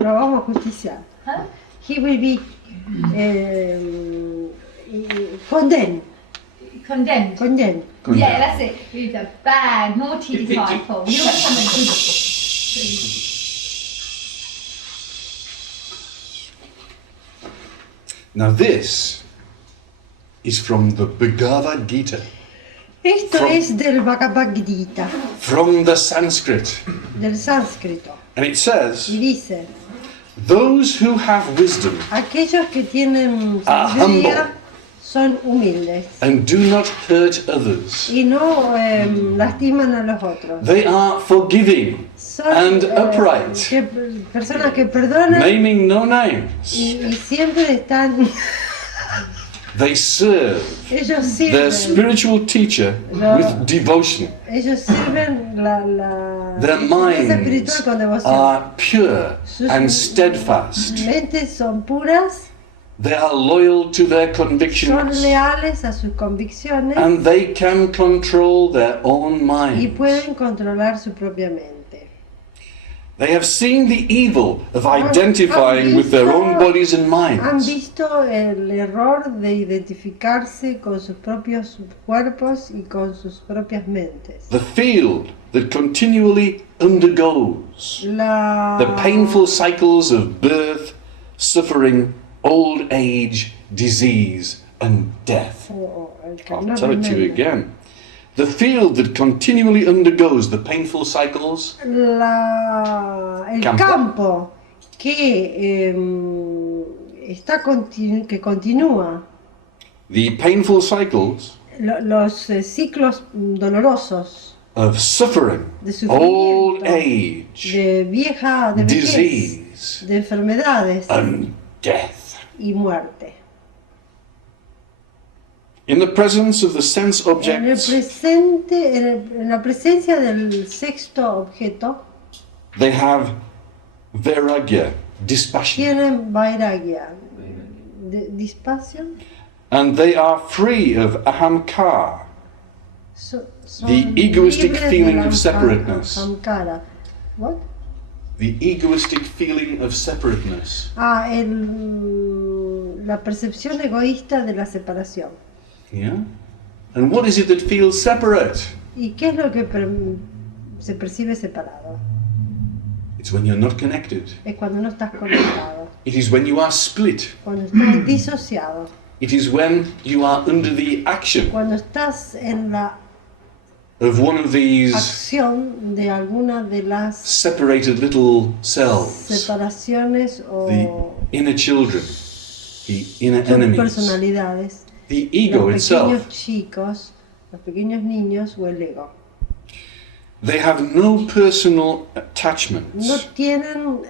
Lo vamos a justiciar. Huh? He will be condemned. Condemned. Condemned. Yeah, that's it. He's a bad, naughty disciple. You want someone good. Now this is from the Bhagavad Gita, Esto es del Bhagavad Gita, from the Sanskrit. del sánscrito. And it says, Y dice, those who have wisdom aquellos que tienen Are sabiduría humble. son humildes and do not hurt others. y no lastiman a los otros. They are forgiving Son and upright, personas que perdonan naming no names. y siempre están, They serve ellos their sirven, spiritual teacher with devotion. ellos sirven la Their enseñanza minds espiritual con devoción. are pure and steadfast. Mentes son puras, They are loyal to their son convictions, leales a sus convicciones and they can control their own y minds. pueden controlar su propia mente. They have seen the evil of identifying with their own bodies and Han minds. visto el error de identificarse con sus propios cuerpos y con sus propias mentes. The field that continually undergoes the painful cycles of birth, suffering, old age, disease, and death. I'll tell it to you again. The field that continually undergoes the painful cycles El Campo. campo que que continúa the painful cycles los ciclos dolorosos of suffering, de sufrimiento, old age, de vejez, disease, de enfermedades and death. y muerte. In the presence of the sense En el objects, presente, en la presencia del sexto objeto, they have vairagya, dispassion, tienen vairagya, dispasión, and they are free of ahamkar, son The egoistic libres feeling del of separateness. ahamkara. What? the egoistic feeling of separateness. La percepción egoísta de la separación. Yeah? And what is it that feels separate? ¿Y qué es lo que se percibe separado? It's when you're not connected. Es cuando no estás conectado, It is when you are split. cuando estás disociado, It is when you are under the action cuando estás en la of one of these acción de alguna de las separated little cells, separaciones the o inner children, the inner enemies, personalidades, the ego los pequeños itself. chicos, los pequeños niños o el ego. They have no personal No attachments tienen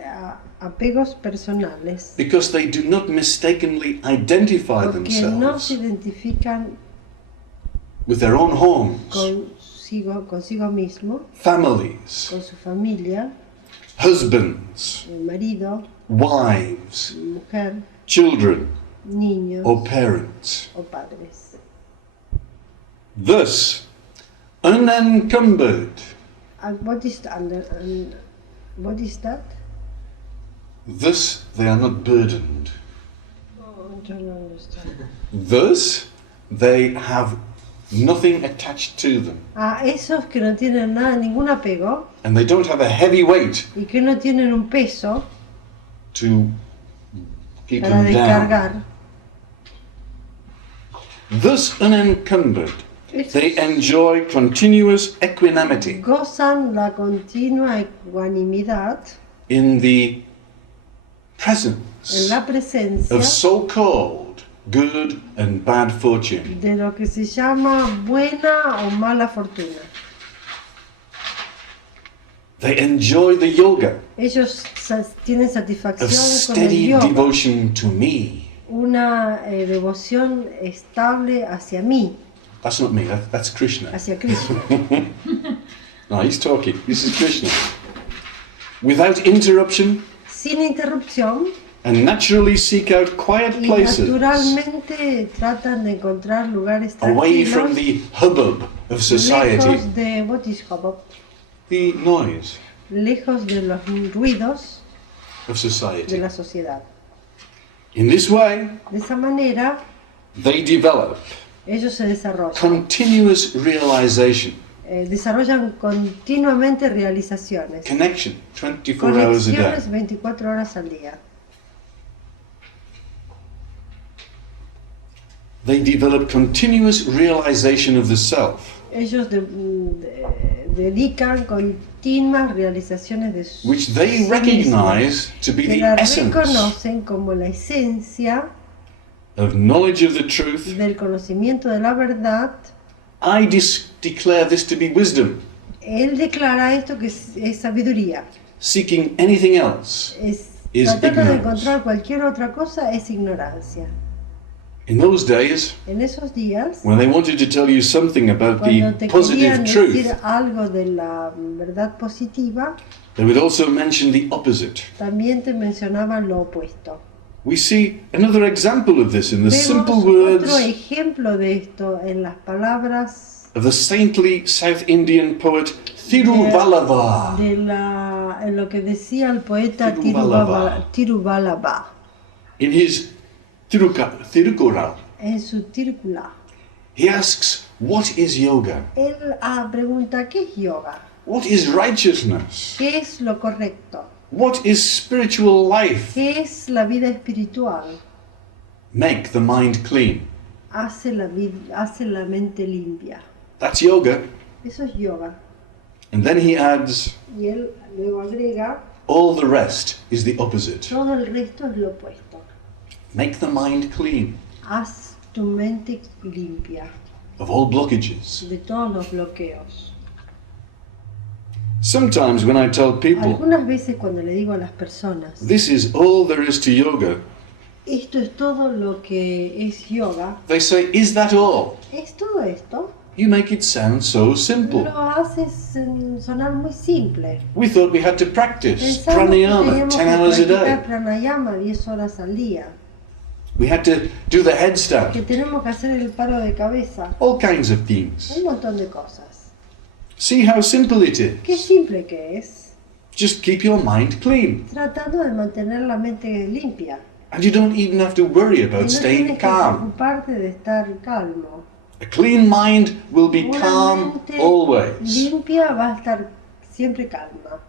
apegos personales because they do not mistakenly identify porque no se themselves identifican with their own homes, consigo mismo, families, con su familia, husbands, el marido, wives, mujer, children, niños or parents. o padres. Thus, unencumbered, What is what is that? thus they are not burdened. I don't understand. Thus, they have nothing attached to them, Esos que no tienen nada, ningún apego and they don't have a heavy weight y que no tienen un peso to keep para them down. descargar. Thus unencumbered, they Esos enjoy continuous equanimity gozan la continua ecuanimidad in the en presence la presencia of so-called good and bad fortune. de lo que se llama buena o mala fortuna. They enjoy the yoga Ellos tienen of satisfacción con el steady yoga, devotion to me. una devoción estable hacia mí, That's not me, that's Krishna. hacia Krishna. No, he's talking. This is Krishna. Without interruption, Sin interrupción and naturally seek out quiet y places naturalmente tratan de encontrar lugares away from tranquilos, the hubbub of society, lejos de, what is hubbub? the noise. Lejos de los ruidos, of de society. la sociedad. In this way, De esa manera, they develop ellos se desarrollan. continuous realization, Desarrollan continuamente realizaciones, connection 24 hours a day. conexiones 24 horas al día. They develop continuous realization of the self, Ellos dedican continuas realizaciones de su which they sí recognize to be mismos, que the la essence reconocen como la esencia of knowledge of the truth. del conocimiento de la verdad. I declare this to be wisdom. Él declara esto que es sabiduría. Seeking anything else is Tratando de ignorance. encontrar cualquier otra cosa es ignorancia. In those days, En esos días, when they wanted to tell you something about cuando the te positive querían truth, decir algo de la verdad positiva, they would also mention the opposite. también te mencionaban lo opuesto. We see another example of this in the simple Vemos words otro ejemplo de esto en las palabras of the saintly South Indian poet Thiruvallava. en lo que decía el poeta Tiruvallava. Tiruvallava In his Tirukural, en su Tirukula. he asks, what is yoga? Él pregunta, ¿qué es yoga? What is righteousness? ¿Qué es lo correcto? What is spiritual life? ¿Qué es la vida espiritual? Make the mind clean. Hace la mente limpia. That's yoga. Eso es yoga. And then he adds, Y él luego agrega, all the rest is the opposite. todo el resto es lo opuesto. Make the mind clean Haz tu mente limpia of all blockages. de todos los bloqueos. Sometimes when I tell people, Algunas veces cuando le digo a las personas, this is all there is to yoga, esto es todo lo que es yoga, they say, is that all? ¿es todo esto? You make it sound so simple. Lo haces sonar muy simple. We thought we had to practice Pensamos que pranayama teníamos 10 que hours a practicar day. pranayama 10 horas al día, We had to do the que headstand. tenemos que hacer el paro de cabeza, All kinds of things. un montón de cosas. See how simple it Qué is. simple que es, Just keep your mind clean. tratando de mantener la mente limpia. And you don't even have to worry Y about no staying tienes que calm. preocuparte de estar calmo. A clean mind will be Una calm mente always. limpia va a estar siempre calma.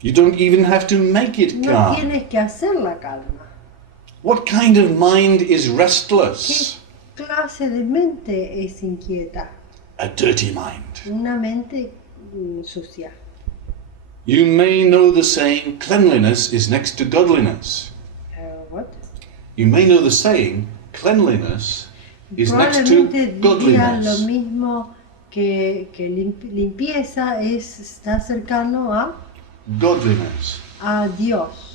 You don't even have to make it No calm. tienes que hacerla calma. What kind of mind is restless? ¿Qué clase de mente es inquieta? A dirty mind. Una mente sucia. You may know the saying, cleanliness is next to godliness. What? You may know the saying, cleanliness is next to Probablemente diría lo godliness. mismo que limpieza está cercano Godliness. a Dios.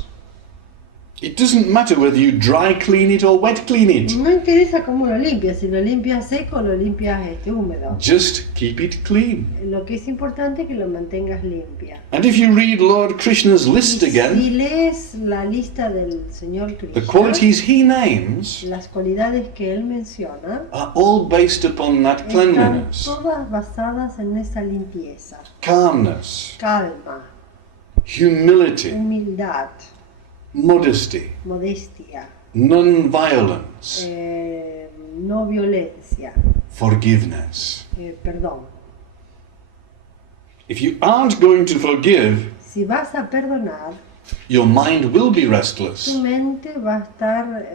It doesn't matter whether you dry clean it or wet clean it. No interesa cómo lo limpias, si lo limpias seco o lo limpias húmedo. Just keep it clean. Lo que es importante es que lo mantengas limpia. And if you read Lord Krishna's Y list si again, lees la lista del Señor the Krishna, qualities he names las cualidades que él menciona are all based upon that están cleanliness, todas basadas en esa limpieza, calmness, calma, humility, humildad, modesty, modestia, non-violence, no violencia, forgiveness. perdón. If you aren't going to forgive, Si vas a perdonar, your mind will be tu restless. mente va a estar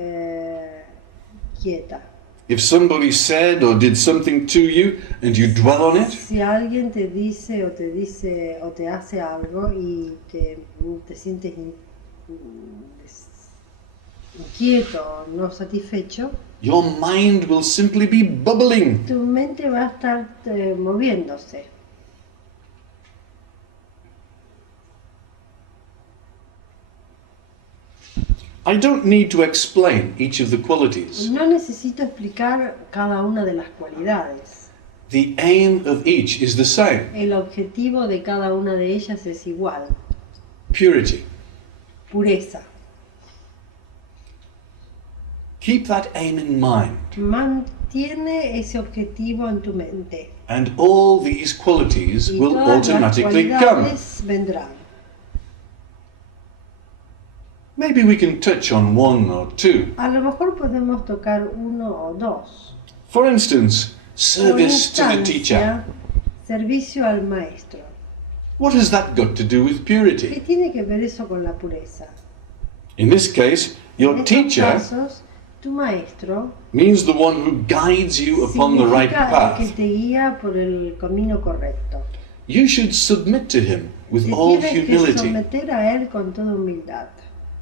quieta. If somebody said or did something to you and you dwell on it, Si alguien te dice o te hace algo y te sientes inquieto, no satisfecho, your mind will simply be bubbling. tu mente va a estar moviéndose. I don't need to explain each of the qualities. No necesito explicar cada una de las cualidades. The aim of each is the same. El objetivo de cada una de ellas es igual. Purity. Pureza. Keep that aim in mind, Mantiene ese objetivo en tu mente. and all these qualities Y will todas las automatically come. cualidades vendrán. Maybe we can touch on one or two. A lo mejor podemos tocar uno o dos. For instance, Por service to the instancia, teacher. servicio al maestro. What has that got to do with ¿Qué purity? tiene que ver eso con la pureza? In this case, En your estos teacher casos, tu maestro means the one who guides you upon the right significa el que path. te guía por el camino correcto. You should submit to him with Te all tienes que humility. someter a él con toda humildad.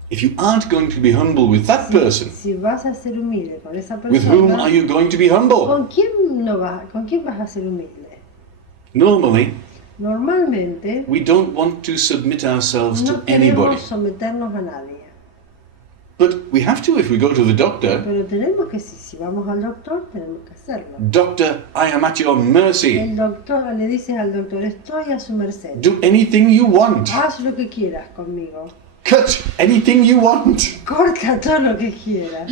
If you aren't going to be humble with that person, Si vas a ser humilde con esa with whom persona, are you going to be humble? ¿con quién vas a ser humilde? Normally, Normalmente we don't want to submit ourselves no to anybody. queremos someternos a nadie. But we have to if we go to the doctor. Pero tenemos que, si vamos al doctor, tenemos que hacerlo. Doctor, I am at your mercy. El doctor le dices al doctor, estoy a su merced. Do anything you want. Haz lo que quieras conmigo. Cut anything you want. Corta todo lo que quieras.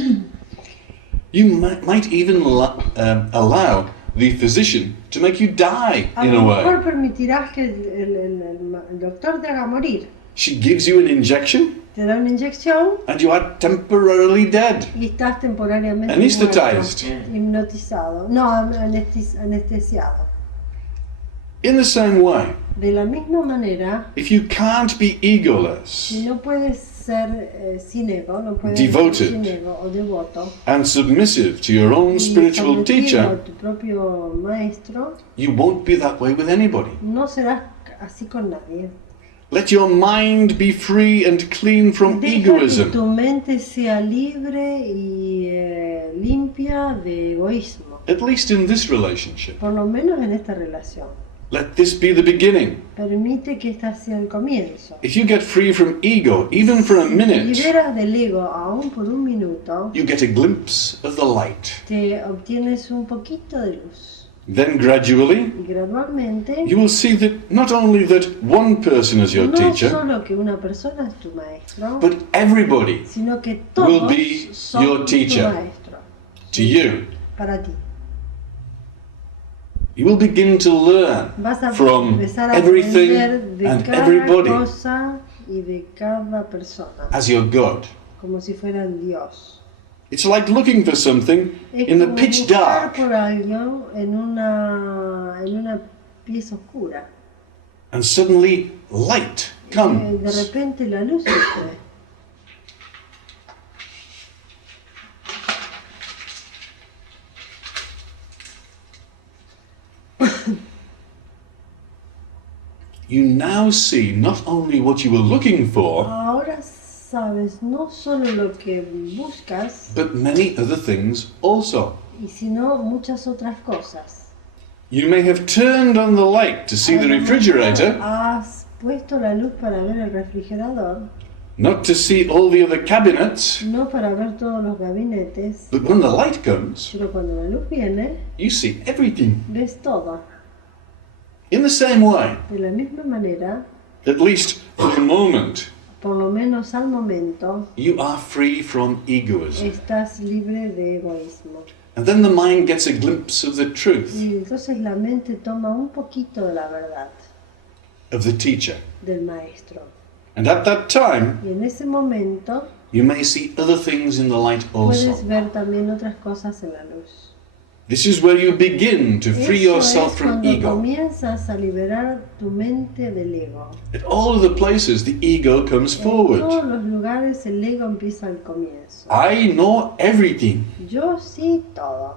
You might even allow the physician to make you die A in lo a mejor way. permitirás que el doctor te haga morir. She gives you an injection Te da una inyección and you are temporarily dead. y estás temporariamente Anesthetized. muerto, hipnotizado. No, anestesiado. In the same way, De la misma manera, if you can't be egoless si no puedes ser sin ego, no puedes Devoted. ser sin ego o devoto, and submissive to your own y spiritual sometido a teacher, tu propio maestro, you won't be that way with anybody. no serás así con nadie. Let your mind be free and clean from Deja que egoism. tu mente sea libre y limpia de egoísmo, At least in this relationship. por lo menos en esta relación. Let this be the beginning. Permite que este sea el comienzo. If you get free from ego, even for a Si te minute, liberas del ego aún por un minuto, you get a glimpse of the light. te obtienes un poquito de luz. Then gradually, Y gradualmente, you will see that not only that one person is your no teacher, solo que una persona es tu maestro, but everybody sino que will todos be son your tu teacher. maestro to you. para ti. You will begin to learn Vas a from empezar a everything aprender de and cada everybody cosa y de cada persona, as your God. como si fueran Dios. It's like looking for something Es in the como pitch buscar dark, por algo en una pieza oscura. and suddenly light De comes. repente la luz se fue. You now see not only what you were looking for, Ahora sabes no solo lo que buscas, but many other things also. y sino muchas otras cosas. You may have turned on the light to see the refrigerator, Has puesto la luz para ver el refrigerador, not to see all the other cabinets, no para ver todos los gabinetes, but when the light comes, pero cuando la luz viene, you see everything. ves todo. In the same way, De la misma manera, at least for the moment, por lo menos al momento, you are free from egoism. estás libre de egoísmo. And then the mind gets a glimpse of the truth Y entonces la mente toma un poquito de la verdad of the teacher. del maestro. And at that time, Y en ese momento you may see other things in the light puedes also. ver también otras cosas en la luz. This is where you begin to free Eso yourself es from cuando ego. comienzas a liberar tu mente del ego. At all of the places, the ego comes En forward. todos los lugares el ego empieza al comienzo. I know everything. Yo sí todo.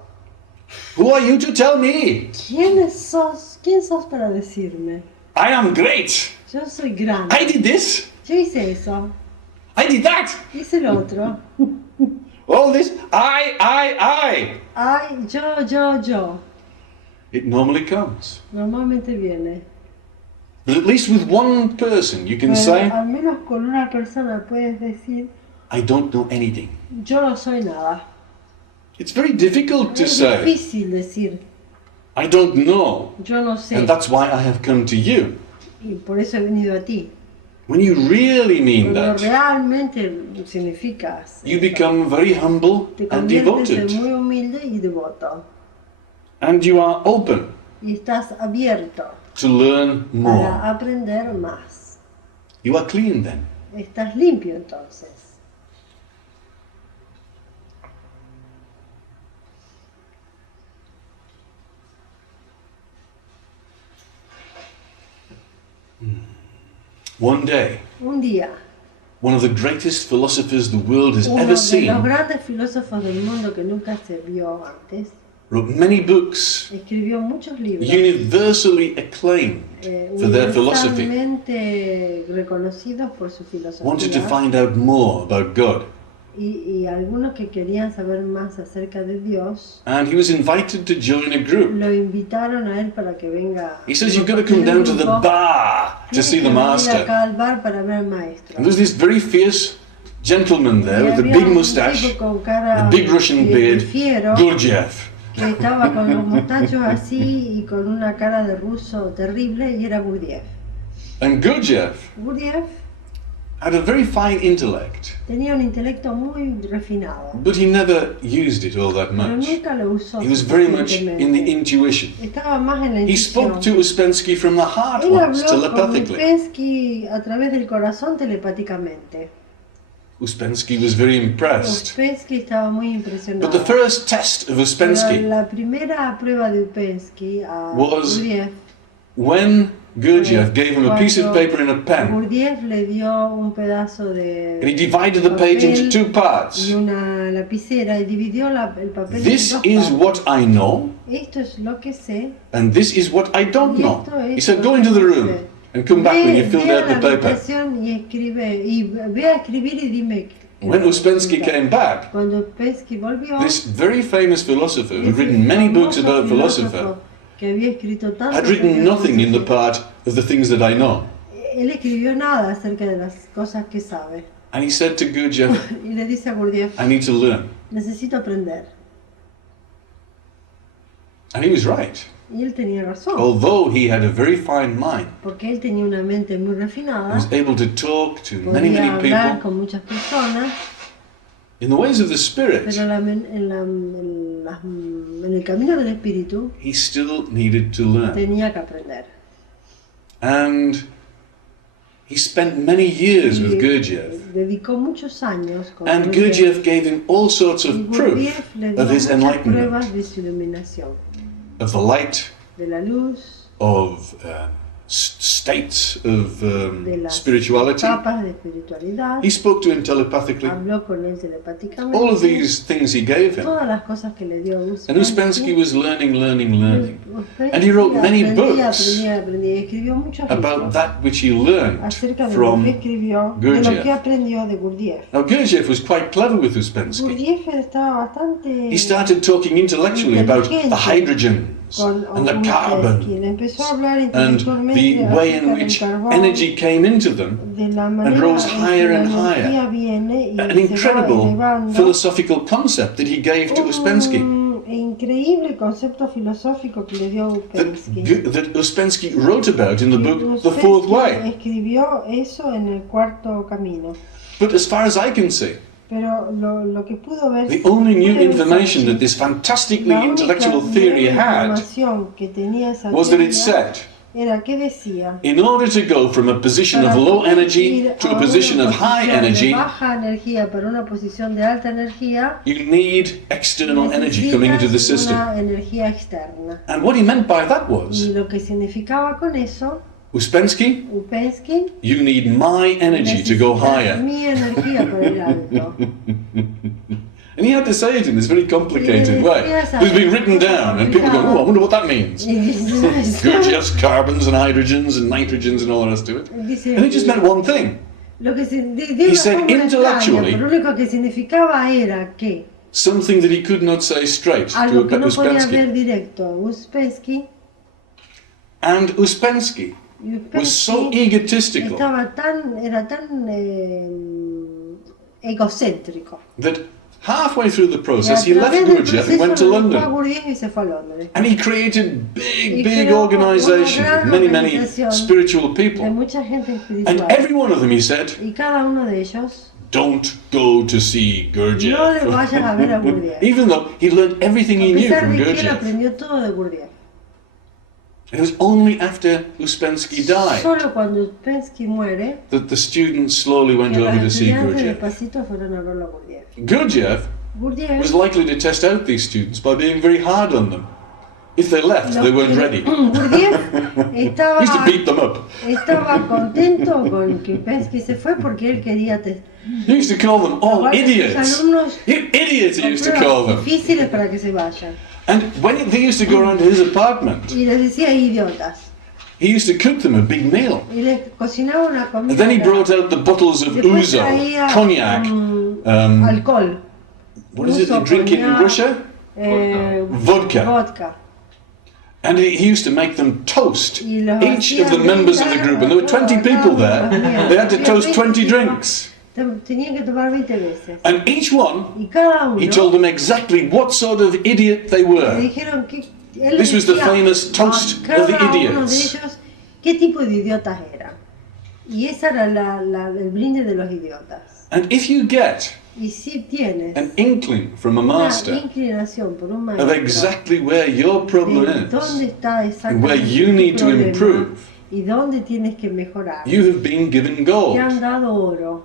Who are you to tell me? ¿Quién sos para decirme? I am great. Yo soy grande. I did this. Yo hice eso. I did that. Hice lo otro. All this. I. Ay, yo. It normally comes. Normalmente viene. But at least with one person, you can Pero say, al menos con una persona puedes decir, I don't know anything. yo no soy nada. It's very difficult to Es say, difícil decir, I don't know. yo no sé. And that's why I have come to you. Y por eso he venido a ti. When you really mean Cuando that, realmente significas you become very humble te and conviertes devoted. en muy humilde y devoto. And you are open Y estás abierto to learn more. para aprender más. You are clean then. Estás limpio entonces. One day, un día, one of the greatest philosophers the world has uno ever de los seen grandes filósofos del mundo que nunca se vio antes, wrote many books escribió muchos libros universally acclaimed for their philosophy, universalmente reconocidos por su wanted to filosofía, find out more about God. y algunos que querían saber más acerca de Dios And he was invited to join a group. lo invitaron a él para que venga. He says, you've got to come down to the bar to see the Tienes que venir master. acá al bar para ver al maestro. And there's this very fierce gentleman there with a Y había big un mustache, tipo con cara a big Russian beard, fiero, Gurdjieff. que estaba con los mostachos así y con una cara de ruso terrible, y era Gurdjieff. And Gurdjieff Gurdjieff had a very fine intellect, tenía un intelecto muy refinado, but he never used it all that pero much. nunca lo usó. He was very much in the suficientemente. intuition. Estaba más en la He spoke intuición. to Uspensky from the heart Él once, habló con telepathically. Uspensky a través del corazón telepáticamente. Uspensky was very impressed. Uspensky estaba muy impresionado. But the first test of Pero Uspensky, la primera prueba de Uspensky a Was- Gurdjieff, when Gurdjieff gave him a piece of cuando paper and a pen, Gurdjieff le dio un pedazo de and he divided the page into two parts. y una lapicera y dividió el papel This en dos is partes. what I know, Esto es lo que sé. and this is what I don't Y know. esto es He said, lo go que into the no room sé. and come back when you filled Ve out a the la paper. habitación y escribe, y ve a escribir y dime. When Uspensky came back, Cuando Uspensky volvió, this very famous philosopher who had ese written many books famoso about philosophy filósofo que había escrito tanto had written sobre nothing in the filosofía, part of the things that I know. él escribió nada acerca de las cosas que sabe. And he said to Gurdjieff, Y le dice a Gurdjieff, I need to learn. necesito aprender. And he was right. Y él tenía razón, Although he had a very fine mind, porque él tenía una mente muy he refinada, was able to talk to many, podía many hablar people con muchas personas, in the ways of the Spirit. pero en el camino del espíritu He still needed to learn. tenía que aprender. And he spent many years with Y Gurdjieff. dedicó muchos años con And Gurdjieff gave him all sorts Y of proof Gurdjieff le dio of his muchas enlightenment, pruebas de su iluminación, of the light, de la luz, of states of de las spirituality. etapas de espiritualidad. He spoke to him telepathically. Habló con él telepáticamente. All of these things he gave him. Todas las cosas que le dio And Uspensky was learning. Uspensky And he wrote many aprendía, books aprendía, y escribió muchos about libros that which he learned acerca de lo que from escribió, de lo Gurdjieff. que aprendió de Gurdjieff. Now Gurdjieff was quite clever with Uspensky. Gurdjieff estaba bastante He started talking intellectually about the hydrogens con and the Uspensky. carbon Le empezó a hablar and intelectualmente the way in acerca del which carbón, energy came into them. de la manera rose en que higher la and energía higher. viene y An se va incredible elevando. philosophical concept that he gave to Uspensky. Un increíble concepto filosófico que le dio Uspensky. That Uspensky wrote about in the Y book The Uspensky Fourth Way. escribió eso en el cuarto camino. But as far as I can see, Pero lo que pudo ver, the only new pude ver information that Satchi, this fantastically la única intellectual theory nueva had información que tenía esa was that it teoría said, era que decía, in order to go from a position of para low poder energy ir to a a una position of high posición energy, de baja energía para una posición de alta energía, you need external energy coming into the necesitas system. una energía externa. And what he meant by that Y was, lo que significaba con eso, Uspensky, Uspensky, you need my energy to go necesitas higher. mi energía para ir alto. And he had to say it in this very complicated way. Yes, It was being written down, and people go, oh, I wonder what that means. Y dice, Gurdjieff's carbons and hydrogens and nitrogens and all the rest of it. And it just meant one thing. Lo que de He una said forma intellectually- extraña, pero lo único que significaba era que Something that he could not say straight to algo que no podía Uspensky. ver directo a Uspensky, And Uspensky y was so Uspensky egotistical era tan egocéntrico. that halfway through the Y process a he left través del Gurdjieff and went to proceso lo dejó a London. Gurdjieff y se fue a Londres. And he created Y big creó organizations una with gran many, many organización spiritual De people. mucha gente And espiritual. every one of them, he said, Y cada uno de ellos, don't go to see no le Gurdjieff. vayas a ver a Gurdjieff. Even though he learned everything A he knew pesar from de que él Gurdjieff. aprendió todo de Gurdjieff. It was only after Uspensky died Solo cuando Uspensky muere, that the students slowly went que over los to see estudiantes Gurdjieff. despacito fueron a verlo a Gurdjieff. Gurdjieff Gurdjieff was likely to test out these students by being very hard on them. If they left, they weren't ready. Gurdjieff Estaba, Used to beat them up. estaba contento con que Uspensky se fue porque él quería He used to call them all probar a sus idiots. alumnos You idiots, he used to con call pruebas them. difíciles para que se vayan. And when they used to go around to his apartment, Y les decía idiotas. he used to cook them a big meal. Y les cocinaba una comida. And then he brought out the bottles of Después ouzo, traía, cognac. alcohol. What is it they Ouzo, drink in cognac, Russia? Vodka. Vodka. And he used to make them toast Y los each of the hacía members of the group. And there were 20 people there. They had to Había toast 20 20 drinks. Tenían que tomar 20 veces. And each one, Y cada uno he told them exactly what sort of idiot they le were. dijeron que él This was the decía famous toast a cada of the uno de idiots. ellos qué tipo de idiotas eran. Y esa era el brinde de los idiotas. And if you get Y si tienes an inkling from a una master inclinación por un of maestro exactly where your problem de is dónde está and where exactamente you tu need to problema improve, y dónde tienes que mejorar, you have been given te gold. han dado oro.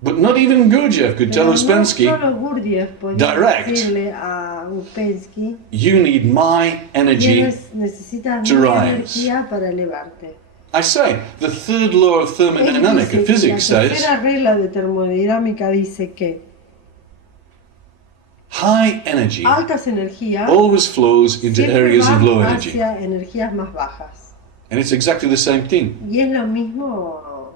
But not even Gurdjieff could tell Pero no Uspensky, solo Gurdjieff podía direct, decirle a Uspensky, you need my energy. necesitas to mi rise. energía para elevarte. I say, the third law of thermodynamic of physics La says tercera regla de termodinámica dice que high energy altas energías always flows into siempre areas of van low energy. hacia energías más bajas. And it's exactly the same thing. Y es lo mismo,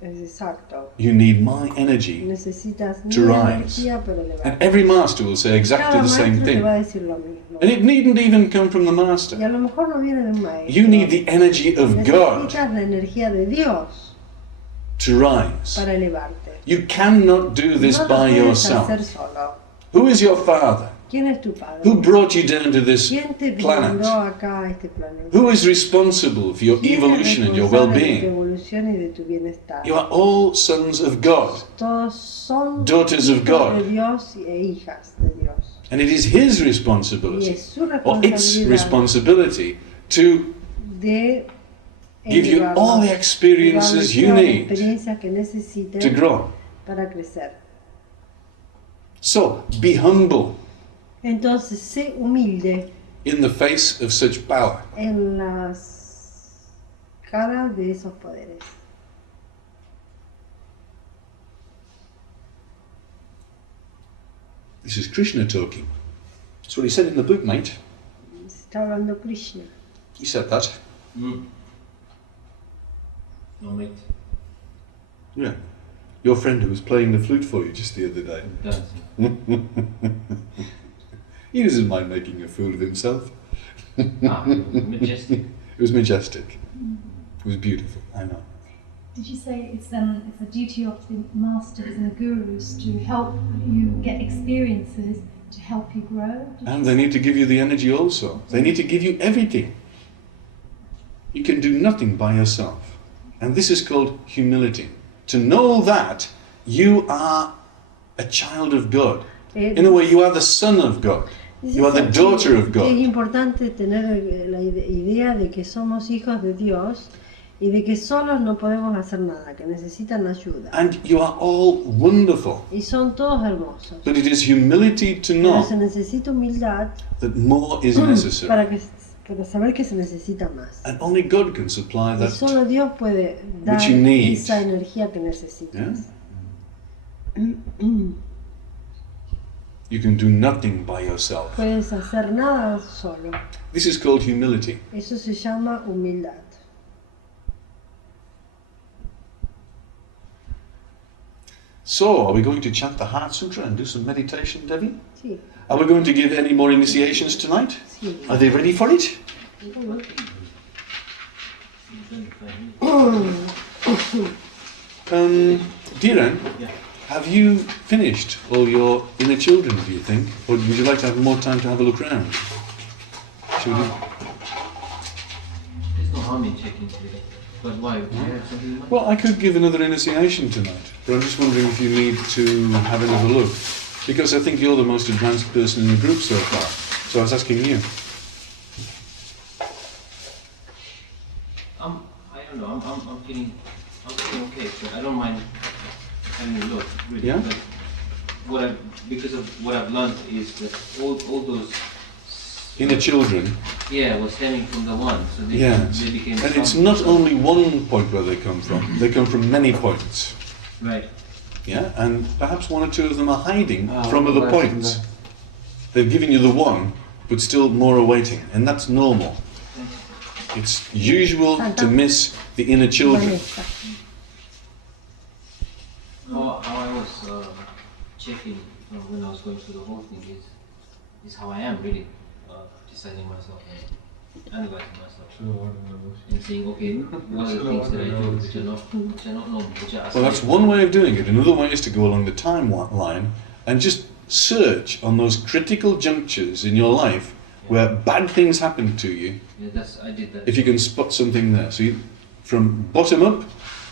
es exacto. You need my energy. Necesitas mi to rise. energía para And elevarte. every master will say exactly Cada the same maestro te thing. va a decir lo mismo. And it needn't even come from the Y master. a lo mejor no viene de un maestro. You need the energy of God Necesitas la energía de Dios to rise. para elevarte. You cannot do this No lo by puedes hacer yourself. solo. Who is your father? ¿Quién es tu padre? Who brought you down to this ¿Quién te planet? mandó acá a este planeta? Who is responsible for your ¿Quién es evolution and your responsable de tu well-being? evolución y de tu bienestar? You are all sons of God, Todos son daughters of hijos God. de Dios e hijas de Dios. And it is His Y responsibility, es su or its responsabilidad responsibility, to de give you all the experiences you las need experiencias que necesites to grow. para crecer. So, be humble Entonces, sé humilde in the face of such power. en las caras de esos poderes. This is Krishna talking. That's what he said in the book, mate. Se está hablando Krishna. He said that. No, mate. Yeah. Your friend who was playing the flute for you just the other day. Dancing. He doesn't mind making a fool of himself. Majestic. It was majestic. It was beautiful, I know. Did you say it's the duty of the masters and the gurus to help you get experiences to help you grow? And they need to give you the energy also. They need to give you everything. You can do nothing by yourself. And this is called humility. To know that you are a child of God. In a way, you are the son of God. You are the daughter of Es God. importante tener la idea de que somos hijos de Dios y de que solos no podemos hacer nada, que necesitan ayuda. And you are all wonderful. Y son todos hermosos. But it is humility to Pero know se necesita humildad that more is necessary. para saber que se necesita más. And only God can supply Y that. solo Dios puede dar which you need. esa energía que necesitas. You can do nothing by yourself. Puedes hacer nada solo. This is called humility. Eso se llama humildad. So, are we going to chant the Heart Sutra and do some meditation, Devi? Sí, Are we going to give any more initiations tonight? sí. Are they ready for it? Dhiren, Yeah. have you finished all your inner children, do you think? Or would you like to have more time to have a look around? Should we do? There's no harm in checking today. But why? Do you have something in mind? Well, I could give another initiation tonight, but I'm just wondering if you need to have another look. Because I think you're the most advanced person in the group so far. So I was asking you. I don't know. I'm feeling okay. So I don't mind having a look. Really. Yeah? But because of what I've learned is that all those Inner children Yeah, was stemming from the one, so they, Yes. they became. And it's not only one point where they come from many points. Right. Yeah, and perhaps one or two of them are hiding Ah, from other right. points. They've given you the one, but still more awaiting, and that's normal. It's usual to miss the inner children. Vanessa. How I was checking when I was going through the whole thing is how I am really deciding myself and analyzing myself and saying, okay, what are the things that I do which are not normal, which are Well, that's one way of doing it. Another way is to go along the timeline and just search on those critical junctures in your life where bad things happen to you. Yeah, I did that. If you can spot something there, so from bottom up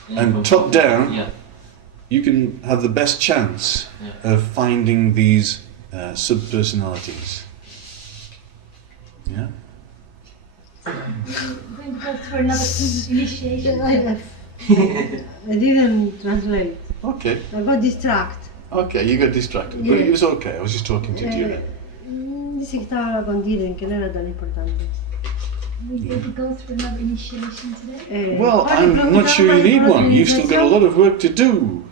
and from top down, yeah. you can have the best chance of finding these subpersonalities. Yeah. We're going to go through another initiation. I didn't translate. Okay. I got distracted. Okay, you got distracted, but it was okay. I was just talking to Dira. Dice que estaba hablando con Diren, que no era tan importante. We're going to go through another initiation today. Well, I'm not sure you need one. You've still got a lot of work to do,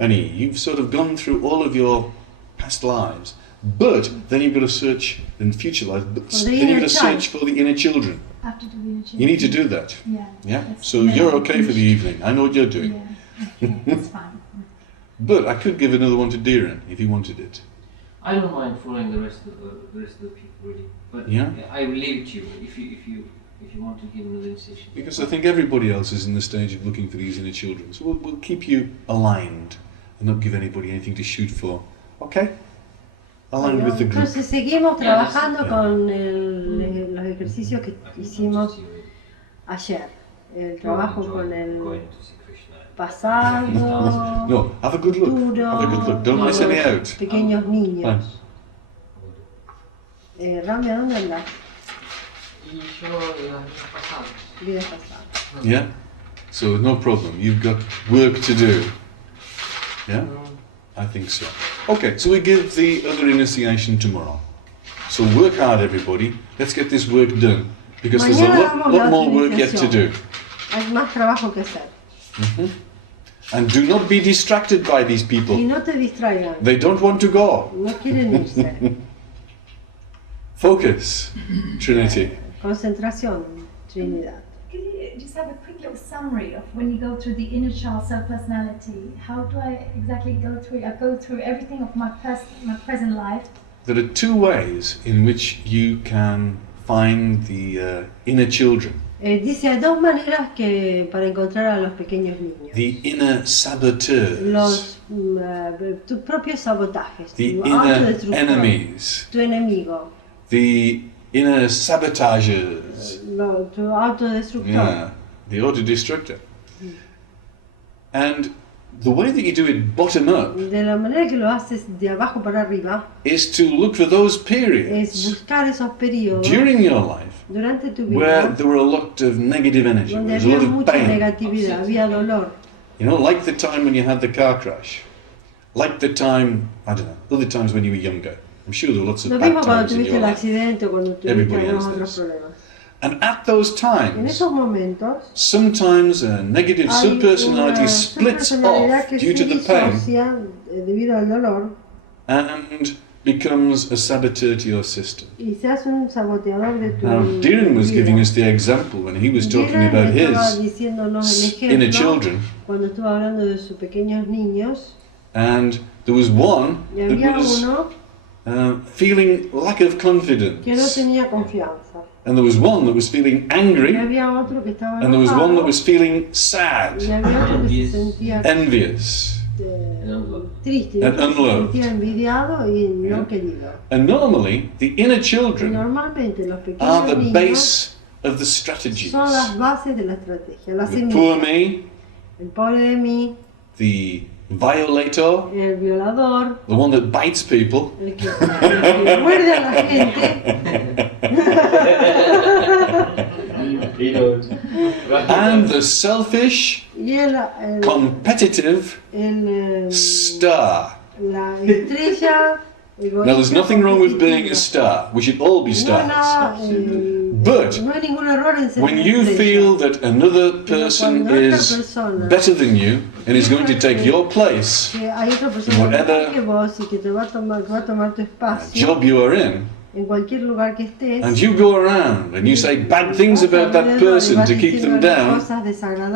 Annie. You've sort of gone through all of your past lives, but then you've got to search in future lives. But then you've got to search for the inner children. After the inner children. You need to do that. Yeah. Yeah. That's So you're okay for the evening. I know what you're doing. Yeah. Okay, that's fine. But I could give another one to Diren if he wanted it. I don't mind following the rest of the people really, but Yeah? I will leave it to you if you want to give another initiation. Because I think everybody else is in the stage of looking for these inner children. So we'll keep you aligned and not give anybody anything to shoot for. Okay? Aligned with the group. Entonces seguimos trabajando con los ejercicios que hicimos ayer. El trabajo con el Going to see Krishna. pasado, No, have a good look. futuro, Have a good look. Don't miss any out. pequeños niños. Fine. Rami, ¿a dónde andas? Y yo la vida pasada. Vida pasada. Yeah? So no problem. You've got work to do. Yeah? I think so. Okay, so we give the other initiation tomorrow. So work hard, everybody. Let's get this work done. Because there's a lot more work yet to do. Hay más trabajo que hacer. And do not be distracted by these Y people. no te distraigan. They don't want to go. No quieren irse. Focus, Trinity. Concentración, Trinidad. Could you just have a quick little summary of when you go through the inner child self-personality? How do I exactly go through it? I go through everything of my present life. There are two ways in which you can find the inner children. Dice, hay dos maneras que para encontrar a los pequeños niños. The inner saboteurs. Los tus propios sabotajes, The tu inner autodestructor, enemies. tu enemigo, The inner sabotages. tu autodestructor. Yeah, the autodestructor. And the way that you do it bottom up De la manera que lo haces de abajo para arriba is to look for those es periods buscar esos periodos during your life durante tu where vida there were a lot of negative energy, donde there was a había lot of mucha pain. negatividad, había dolor. You know, like the time when you had the car crash, like the time, I don't know, other times when you were younger. I'm sure there were lots of Lo bad mismo cuando times in tuviste your el life. accidente o cuando tuviste Everybody algunos has otros this. problemas. And at those En times, esos momentos sometimes a negative hay subpersonality una splits subpersonalidad off que due se to the pain disocia debido al dolor and becomes a saboteur to your system. y se hace un saboteador de tu Now, Dylan was vida. giving us the example when he was talking Dylan about estaba his diciéndonos el inner ejemplo children, cuando estuvo hablando de sus pequeños niños and there was one y that había was uno feeling lack of que no confidence, tenía confianza and there was one that was feeling y angry, había otro que estaba and there was one that enojado was feeling y sad, había otro que se sentía envious. triste, And se unloved. sentía envidiado y no Yeah. querido. And normally, the inner Y children normalmente los are pequeños the niños base of the strategies. son las bases de la estrategia, la The poor semilla. me, El pobre de mí, the violator, el violador, the one that bites people, el que muerde a la gente, and the selfish, y competitive el, star. la estrella Now, there's nothing wrong with being a star. We should all be stars. But no hay ningún error en ser when una you estrella. feel that another person Cuando otra is persona better than you and is going to take your place, que hay otra persona whatever mejor que vos y que te va a tomar tu espacio job you are in, en cualquier lugar que estés, and you go around and you say bad things about that person to keep them down,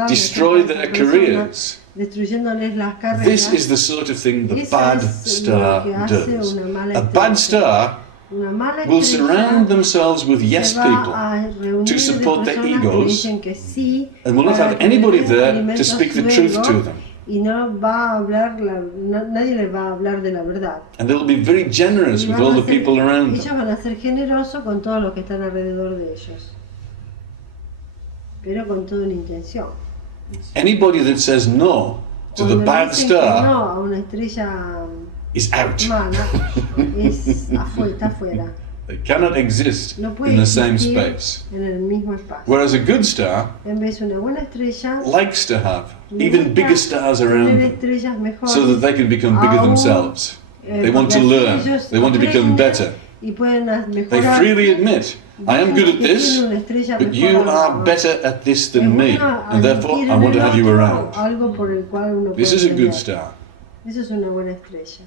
destroy their careers. destruyéndoles las carreras. This is the sort of thing the Eso bad es star lo que hace does. una mala A bad estrella. star Una mala will estrella surround themselves with yes se va people a reunir to de support their personas que egos dicen que sí, and will not para have que anybody le den there alimento to a speak su the truth ego, to them. y no va a hablar, nadie les va a hablar de la verdad. And they'll be very generous Y with van all a the ser- people around ellos them. van a ser generosos con todos los que están alrededor de ellos, pero con toda una intención. Anybody that says no to the Cuando bad dicen que star no a una estrella is out. mala, está afuera. They cannot exist No puede in the same existir space. en el mismo espacio. Whereas a good star En vez de una buena estrella, likes to have le even gusta bigger stars tener around them estrellas mejores, so that they can become bigger aún, themselves. They want to porque así learn. ellos They want to become aprenden better. y pueden They mejorar. freely admit, I am good at this, Tienen una estrella but mejor you a are la- better at this Es than me, bueno and therefore admitir I en want to el have you otro around. algo por el cual uno This puede is a good aprender. star. Eso es una buena estrella.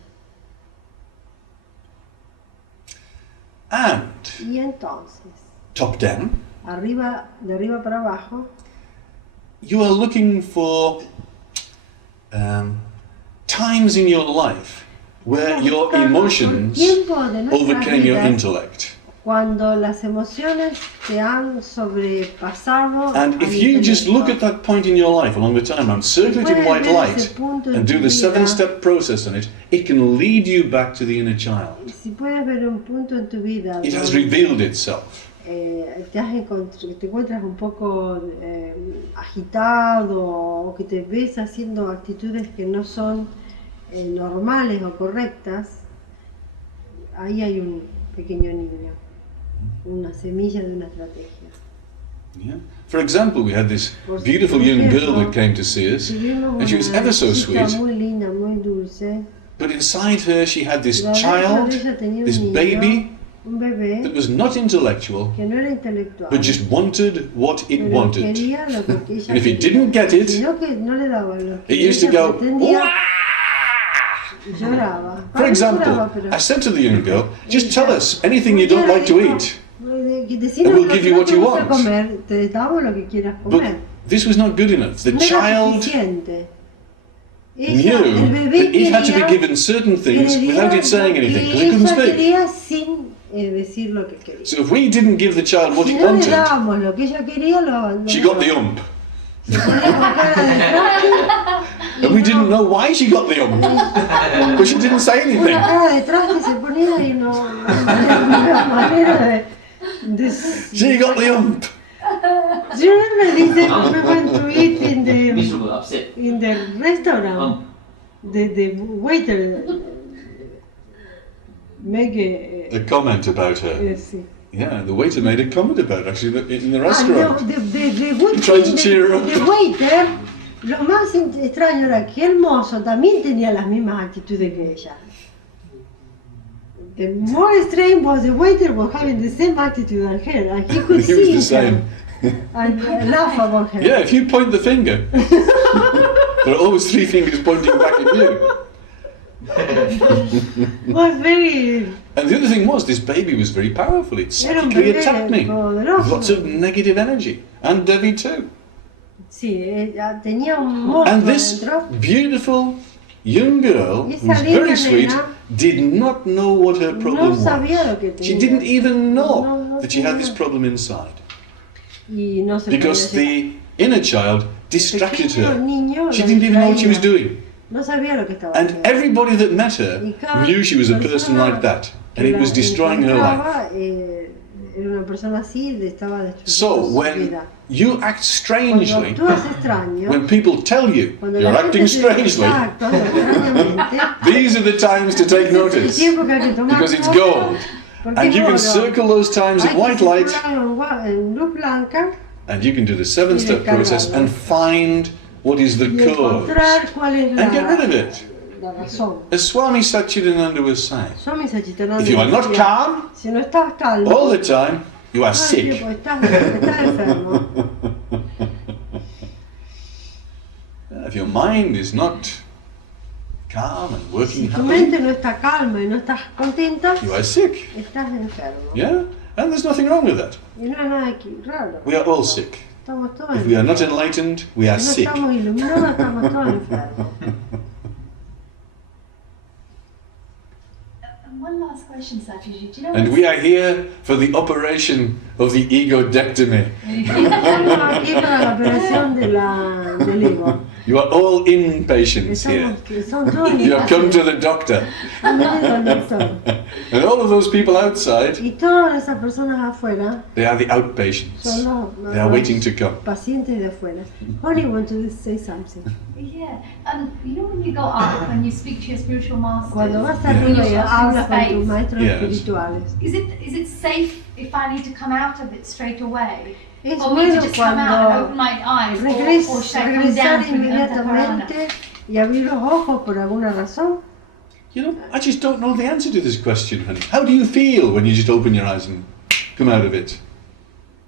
And Y entonces, top down, de arriba para abajo, you are looking for times in your life where your emotions tiempo de nuestras overcame your vidas, intellect. cuando las emociones te han sobrepasado. And if al you just look intelecto. at that point in your life along the time and circle it in Puedes white ver light ese punto en and tu do the vida. 7-step process on it, it can lead you back to the inner child. Si puedes ver un punto en tu vida It has donde, revealed itself. te encuentras un poco agitado o que te ves haciendo actitudes que no son normales o correctas, ahí hay un pequeño niño, una semilla de una estrategia. Yeah. For example, we had this Por beautiful young girl ejemplo, that came to see us, Tuvimos and she was una ever so chica sweet, muy linda, muy dulce, but inside her she had this pero adentro child, de ella tenía un this niño, baby un bebé that was not intellectual, que no era intelectual, but just wanted what it pero wanted. quería lo que ella And if it quería. didn't get Si it, no, que no le daba lo que it used to ella go, pretendía, "Wah!" lloraba. For example, Lloraba, pero- I said to the young girl, just tell us anything you don't like to eat. Decinos and we'll lo give que you no what te you gusta want. comer, te damos lo que quieras But comer. this was not good enough. The No era child suficiente. Ella, el knew bebé that it had to be quería- given certain things quería without it saying lo que anything, because it couldn't ella speak. quería sin decir lo que quería. So if we didn't give the child what Si it no le wanted, dábamos lo que ella quería, lo abandonaba. she got the ump. Se ponía con cara de traje y And we no- didn't know why she got the ump. But she didn't say Una anything. cara de traje se ponía y no había manera de She got the ump. You remember this we went to eat Miserable, upset. in the restaurant. The waiter make A comment about her. sí. Yeah, the waiter made a comment about it, actually in the Ah, no, restaurant. the good Trying to thing, cheer her up. the waiter, lo más extraño era que el mozo también tenía las mismas actitudes que ella. The more strange was the waiter was having the same attitude as her, and he could He was see the same. her and laugh about her. Yeah, if you point the finger, there are always 3 fingers pointing back at you. Was very And the other thing was, this baby was very powerful. It Era un psychically bebé attacked me with poderoso. lots of negative energy. And Debbie too. Sí, ella tenía un monstruo And this dentro. beautiful young girl, Y who was esa very linda sweet, nena did not know what her problem No sabía was. lo que tenía. She didn't even know No that she had tenía. this problem inside. Y no se Because podía llevar. the inner child distracted Pequeño her. niño She la didn't even know what she was distraía. doing. No sabía lo que estaba And haciendo. everybody that met her Y cada knew she was a person persona like that. And que it la was destroying her life. encontraba, era una persona así, le estaba destruyendo So su when vida. you act Cuando strangely, actúas extraño, when people tell you cuando you're la acting gente te strangely, está actuando extrañamente, these are the times to take ese es el notice. tiempo que hay que tomar Because it's nota, gold. porque And you es can oro. circle those times Hay in que white light, circularlo en luz blanca and you can do the 7-step process and find what is the y cause encontrar cuál es and get rid la, of it. la razón. As Swami Satchidananda was saying, Swami Satchidanand if you are not decía, calm si no estás calmo, all the time, you are todo el sick. tiempo estás enfermo. If your mind is not calm and Si working tu happily, mente no está calma y no estás contenta, you are sick. estás enfermo. Yeah? And there's nothing wrong with that. Y no es nada raro. We are all sick. Estamos todos If we are not enfermos. enlightened, we are Si no sick. estamos iluminados, estamos todos enfermos. One last question, Satchiji. Do you know And we are here for the operation of the egodectomy. Estamos aquí para la operación del ego. You are all inpatients here. Son todos You have come to the doctor. Han venido al doctor. And all of those people outside, Y todas esas personas afuera they are the outpatients. son They are waiting to come. pacientes de afuera. Honey want to say something. Yeah, you know when you go up and you speak to your spiritual masters, Cuando vas Yeah. arriba y You're hablas con space. tus maestros Yes. espirituales, is it safe if I need to come out of it straight away? es Or me to bueno just come out and cuando open my eyes, or should I come down regresar through the Antakarana? inmediatamente y abrir los ojos por alguna razón. You know, I just don't know the answer to this question, honey. How do you feel when you just open your eyes and come out of it?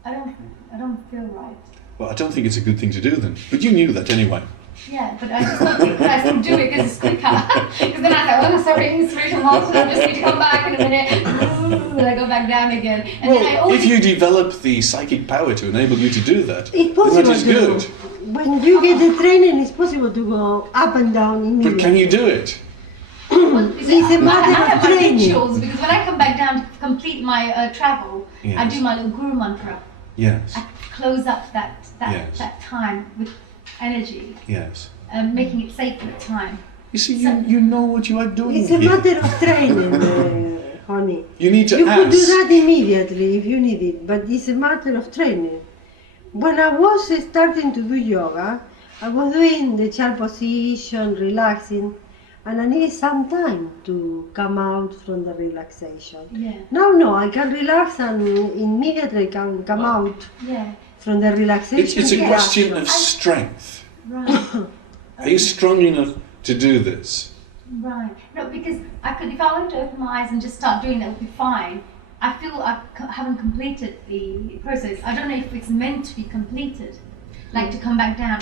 I don't feel right. Well, I don't think it's a good thing to do then. But you knew that anyway. Yeah, but I just don't think that I still do it because it's quicker. Because then I thought, oh, sorry, spiritual master, I just need to come back in a minute. And I go back down again. And then I Well, always if you develop the psychic power to enable you to do that, It's then that possible is to good. When you get the training, it's possible to go up and down But immediately. can you do it? It's a matter I have of my training. rituals because when I come back down to complete my travel, I Yes. do my little guru mantra. Yes. I close up that Yes. that time with energy, Yes. making it sacred time. You see, you know what you are doing It's a here. matter of training, honey. You need to You could do ask. that immediately if you need it, but it's a matter of training. When I was starting to do yoga, I was doing the child position, relaxing, and I needed some time to come out from the relaxation. Yeah, Now, no, I can relax and immediately can come out yeah, from the relaxation. It's a to question action. of strength. right. Are you strong enough to do this? Right. No, because if I wanted to open my eyes and just start doing that, would be fine. I feel I haven't completed the process. I don't know if it's meant to be completed, like to come back down,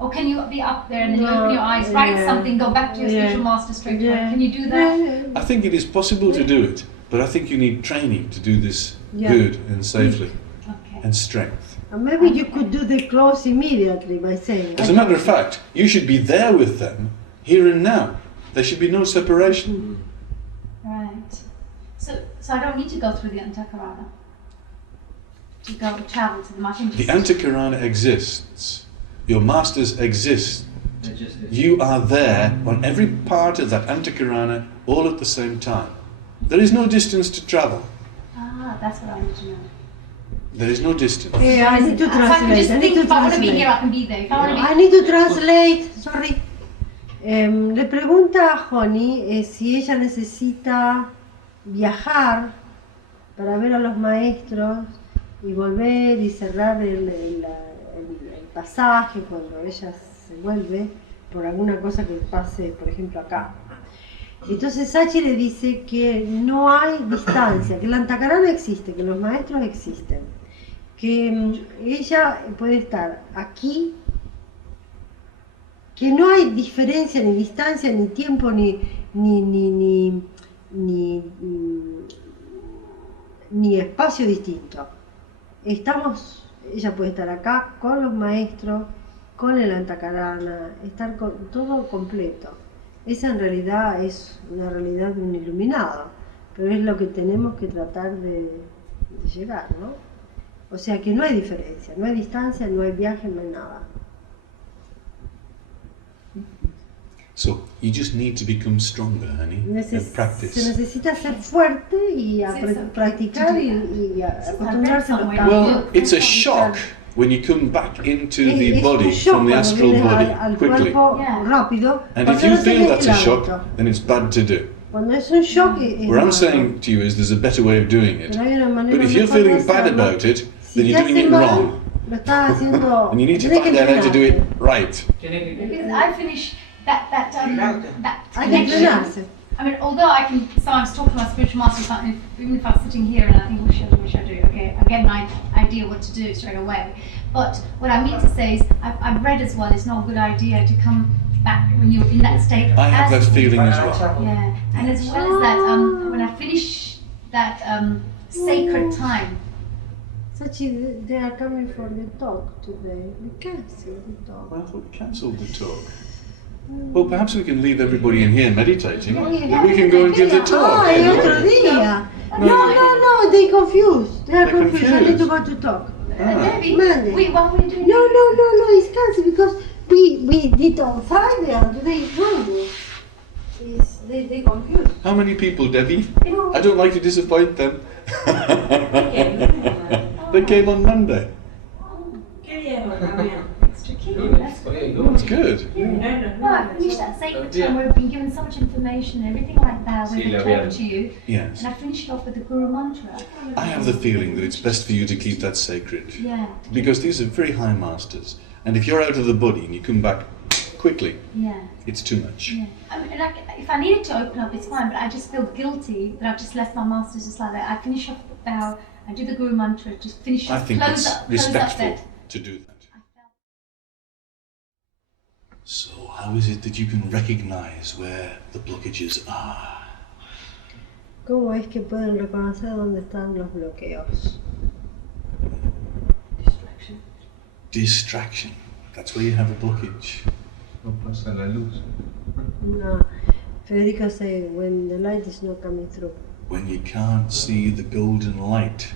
or can you be up there and then you open your eyes, write Yeah. something, go back to your Yeah. spiritual master straight away. Yeah. Can you do that? I think it is possible to do it, but I think you need training to do this Yeah. good and safely Okay. and strength. And maybe you could do the close immediately by saying. As a matter of fact, you should be there with them here and now. There should be no separation. Right. So I don't need to go through the Antakarana to go travel to them. I can just. The Antakarana exists. Your masters exist. They just You are there on every part of that Antakarana all at the same time. There is no distance to travel. That's what I need to know. There is no distance. I need to So I can translate. just I need think to if I want to be translate. here, I can be there. If I want to be I need to translate. Sorry. Le pregunta a Honey si ella necesita viajar para ver a los maestros y volver y cerrar el pasaje cuando ella se vuelve por alguna cosa que pase, por ejemplo, acá. Entonces Sachi le dice que no hay distancia, que la Antakarana existe, que los maestros existen, que ella puede estar aquí, que no hay diferencia ni distancia, ni tiempo, ni espacio distinto. Ella puede estar acá con los maestros, con el Antakarana, estar con todo completo. Esa en realidad es una realidad de un iluminado, pero es lo que tenemos que tratar de llegar, ¿no? O sea que no hay diferencia, no hay distancia, no hay viaje, no hay nada. So you just need to become stronger, honey, and Se practice. necesita ser fuerte y practicar y acostumbrarse a los cambios. Well, it's a shock when you come back into the Es un body shock from the cuando astral vienes body al quickly. cuerpo Yeah. rápido. And Cuando if you no feel tienes that's a el shock, hábito. then it's bad to do. Cuando es un shock es What I'm malo. saying to you is there's a better way of doing it. Pero hay una manera But if you're mejor de feeling bad hacerlo. about it, Si then te you're doing hace it mal, wrong. lo estás haciendo. And you need to tenés que find out how to do it entrenarte. right. Because I finish Hay que entrenarse. I mean, although I can sometimes talk to my spiritual master, even if I'm sitting here and I think, what should I do? Okay, I get an idea what to do straight away. But what I mean to say is, I've read as well, it's not a good idea to come back when you're in that state. I have that feeling as well. Yeah, and as well as that, when I finish that sacred time. Sachi, they are coming for the talk today. We cancel the talk. Well, I thought we cancelled the talk. Well, perhaps we can leave everybody in here meditating, and we can go and give the talk. Ah, el otro día. No, they confused. They are They're confused. I need to confused. go to talk. Maybe. Monday. Wait, what were you doing? No, it's cancelled because we did on Friday and today is Monday. They confused. How many people, Debbie? I don't like to disappoint them. They came on Monday. Extra key. That's good. That's good. No, I finished that sacred time where I've been given so much information, everything like that, when they talk to you. Yes. And I finished it off with the Guru Mantra. I have the feeling that it's best for you to keep that sacred. Yeah. Because these are very high masters. And if you're out of the body and you come back quickly, Yeah. it's too much. Yeah. I mean, like, if I needed to open up, it's fine, but I just feel guilty that I've just left my masters just like that. I finish off the bow, I do the Guru Mantra, just finish I off, think close it's up respectful that. to do that. So how is it that you can recognize where the blockages are? ¿Cómo es que pueden reconocer dónde están los bloqueos? Distraction. Distraction. That's where you have a blockage. No pasa la luz. No. Federico say when the light is not coming through. When you can't see the golden light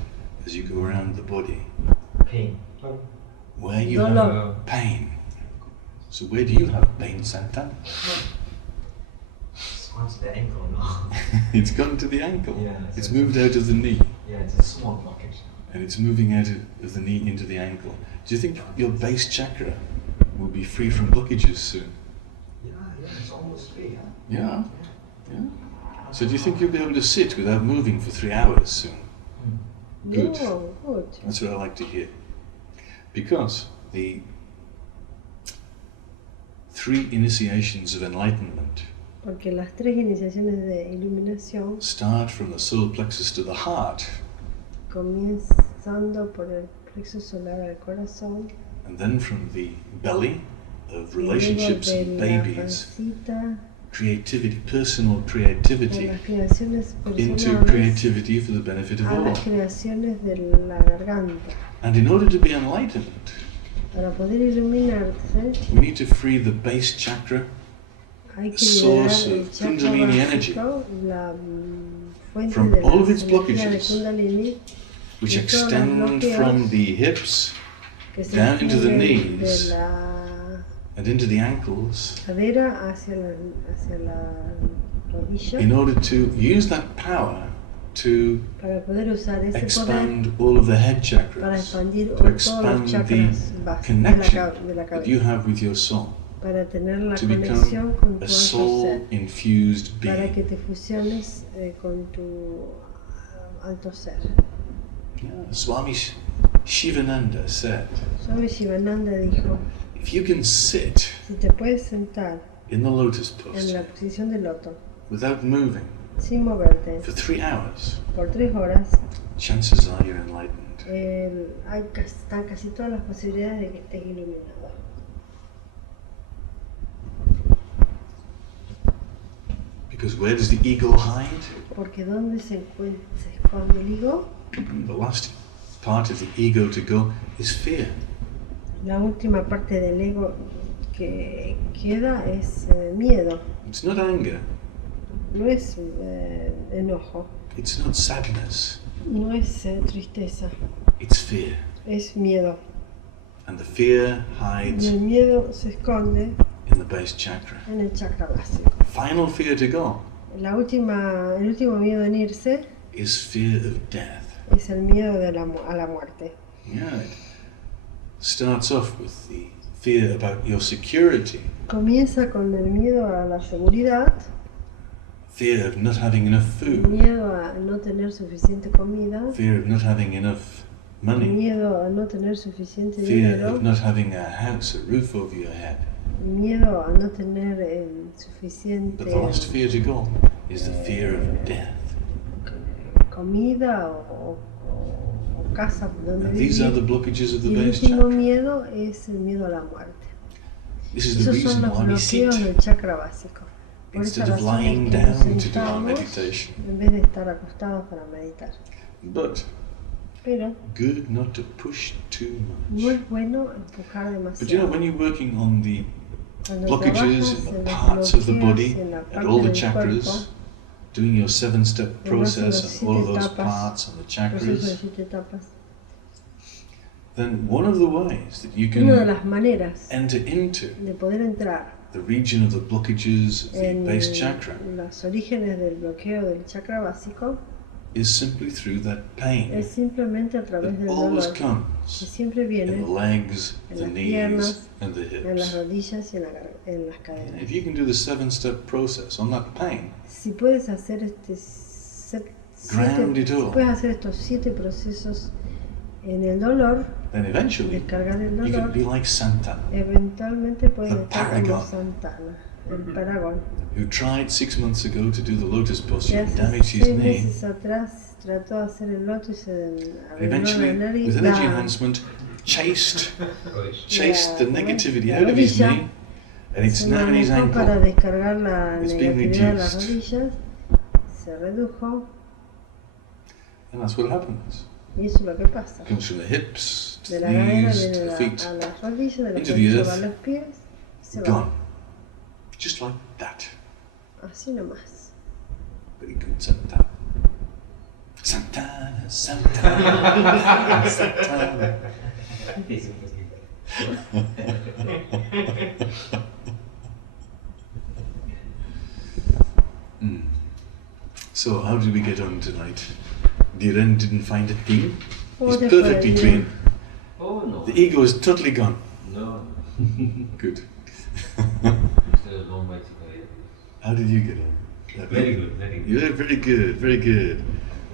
as you go around the body. Pain. Where you Dolor. have pain. So where do you have pain, Santa? It's once the ankle now. It's gone to the ankle. Yeah, It's moved out of the knee. Yeah, it's a small blockage. And it's moving out of the knee into the ankle. Do you think your base chakra will be free from blockages soon? Yeah, it's almost free, huh? Yeah. So do you think you'll be able to sit without moving for 3 hours soon? Good. No, good. That's what I like to hear. Because the 3 initiations of enlightenment Porque las 3 iniciaciones de iluminación, start from the solar plexus to the heart, comenzando por el plexo solar al corazón, and then from the belly of y luego relationships de and la babies, pancita, creativity, personal de creativity, las creaciones into personales creativity for the benefit of a all. las creaciones de la garganta. And in order to be enlightened, Para poder iluminarse, we need to free the base chakra, hay que source liberar el of chakra Kundalini energy básico, la fuente from de la all of its energía de blockages, Kundalini, which de todos los extend bloqueos from the hips que se down into the extienden knees de la and into the ankles, cadera hacia la rodilla, in order to use that power to para poder usar ese poder expand all of the head para chakras, expandir to todos los expand the chakras básicos connection de la that you cabeza, have with your soul, para tener la to conexión con become tu a alto ser, soul-infused para que being. te fusiones con tu alto ser. Yeah. Swami Shivananda said, Swami Shivananda dijo, if you can sit si te puedes sentar in the lotus en la pose posición de loto, without moving sin moverte, for 3 hours, por 3 horas, chances are you're enlightened. están casi todas las posibilidades de que estés iluminado. Because where does the ego hide? Porque ¿dónde se esconde el ego? The last part of the ego to go is fear. La última parte del ego que queda es miedo, It's not anger, no es enojo, it's not sadness, no es tristeza, it's fear. es miedo. And the fear Y hides el miedo se esconde in the base chakra. en el chakra básico. Final fear to go El último miedo en irse is fear of death. es el miedo a la muerte. Yeah, it starts off with the fear about your security, Comienza con el miedo a la seguridad, fear of not having enough food, miedo a no tener suficiente comida, fear of not having enough money, miedo a no tener suficiente fear dinero, of not having a house, a roof over your head. miedo a no tener suficiente But the last fear to go is the fear of death. comida o casa donde And these are vivir. the blockages of the Y el base último chakra. miedo es el miedo a la muerte. This is the Esos son reason los why we sit bloqueos del chakra básico. Por esa instead of razón lying es que nos down to do our sentamos meditation. en vez de estar acostados para meditar. But Pero good not to push too no much. es bueno empujar But you know, demasiado. when you're working on the Cuando blockages trabajas in the en los parts of the bloqueos body en la and parte all the del chakras, cuerpo, doing your 7-step en process las and all of those etapas, parts and the proceso de chakras, 7 etapas, then one of the ways that you una de can las maneras enter into de poder entrar the region of the blockages of the en base chakra los orígenes del bloqueo del chakra básico is simply through that pain es simplemente a través that del always dolor que comes siempre in viene the legs, en the las knees, piernas, and the en las hips. rodillas y en las And caderas. if you can do the 7-step process on that pain, Si puedes hacer Ground it si all. puedes hacer estos 7 procesos en el dolor, then eventually descargar el you dolor, can be like Santa, eventualmente puedes The estar como paragon. Santana, el Paragón, who tried 6 months ago to do the lotus que posture and hace damaged his 6 knee. meses atrás trató de hacer el loto y se arregló la Eventually, nariz, with energy enhancement, chased the negativity la out of his rodilla, knee, and it's se now in his manejó para ankle. descargar la It's been negatividad de las reduced. rodillas, se redujo And that's what happens. y eso es lo que pasa. It comes from the hips, to De the la cadera knees, to viene the feet, a las rodillas, de las into the rodillas earth, a los pies y se va. gone. Just like that. Así nomás. Very good, Santana. Santana, Santana, Santana. Mm. So, how did we get on tonight? Diren didn't find a thing. He's ¿Cómo te fue, perfectly Diren? clean. Oh no. The ego is totally gone. No. Good. It's a long way to go. How did you get on? Very good, very good. You're very good, very good.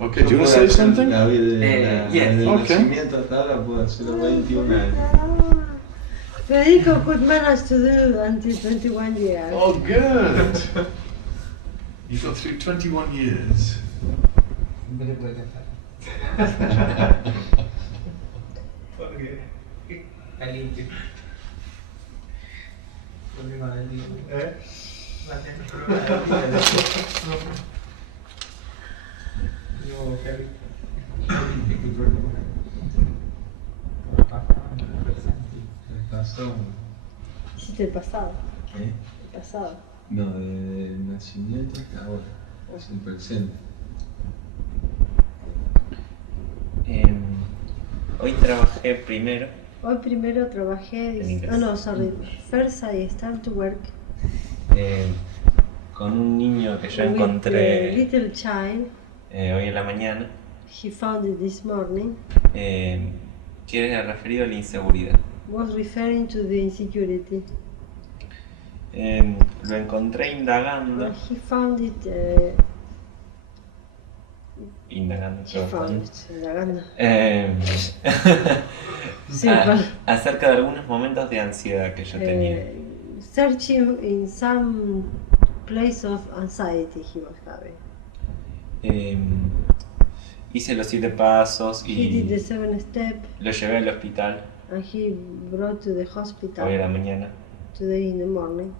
Okay, do you want to say something? La vida de yes. Okay. nacimiento hasta ahora puedo hacer 21 años. Federico could manage to do until 21 years. Oh, good. You got through 21 years. Porque caliente. Problema del día. Va a tener problema del día. No, caliente. ¿Qué problema? Pasó. Hiciste el pasado. ¿Eh? El pasado. No, de nacimiento hasta ahora. Es el presente. Hoy trabajé primero. Hoy primero trabajé. En inglés. Oh no, sorry. First I start to work Con un niño que yo with a encontré little child. hoy en la mañana, He found it this morning. que era referido a la inseguridad. Was referring to the insecurity. Lo encontré indagando, He found it. indagando, He found trabajando, it. Indagando. Sí, acerca de algunos momentos de ansiedad que yo tenía. Searching in some place of anxiety he was having. Hice los 7 pasos He did the y 7 step lo llevé al hospital and he brought to the hoy a hospital la mañana. today in the morning.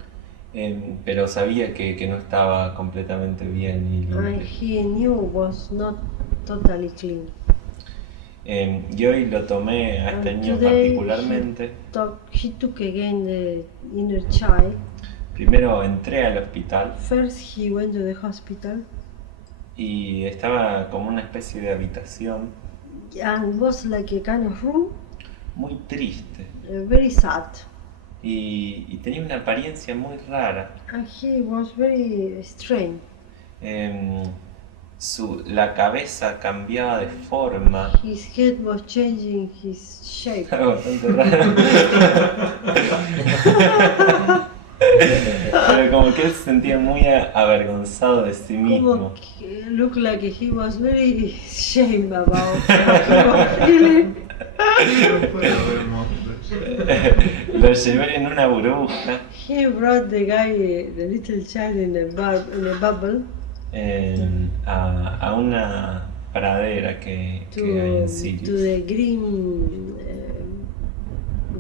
Pero sabía que no estaba completamente bien y And limpio. he knew was not totally clean. Y hoy lo tomé a este And niño today particularmente. He took again the inner child. Primero entré al hospital First he went to the hospital y estaba como una especie de habitación and was like a kind of room, muy triste very sad. y tenía una apariencia muy rara. And he was very strange. La cabeza cambiaba de forma, His head was changing his shape. algo bastante raro. Pero como que él se sentía muy avergonzado de sí mismo. Como que looked like he was very ashamed about what he was feeling. No puede haber más Lo llevé en una burbuja He brought the guy, the little child in a bubble a una pradera que hay en to Sirius, the green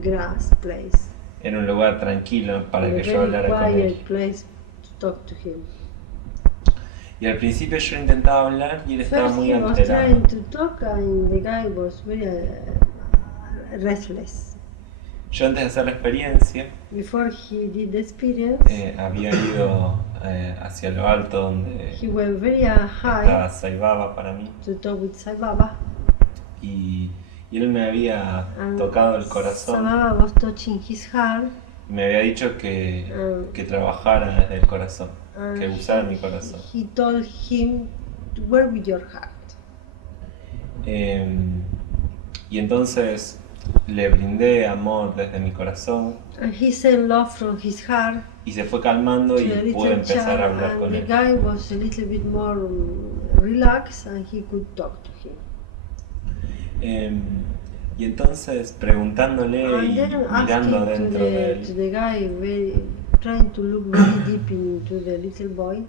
grass place. en un lugar tranquilo para In a que yo very hablara con él. quiet place to talk to him. Y al principio yo intentaba hablar y él estaba First muy he was alterado. trying to talk and the guy was very restless. Yo antes de hacer la experiencia Before he did the experience, había ido hacia lo alto donde he went very estaba high Sai Baba para mí to talk with Sai Baba. y él me había And tocado el Sai corazón Baba was touching his heart. y me había dicho que trabajara desde el corazón, And que usara mi corazón. he told him to work with your heart. Y entonces le brindé amor desde mi corazón And he sent love from his heart y se fue calmando to y the pude little empezar a child, hablar and con the él. guy was a little bit more relaxed and he could talk to him. Y entonces preguntándole And y then mirando asking dentro de to él, the guy, trying to look very deep into the little boy,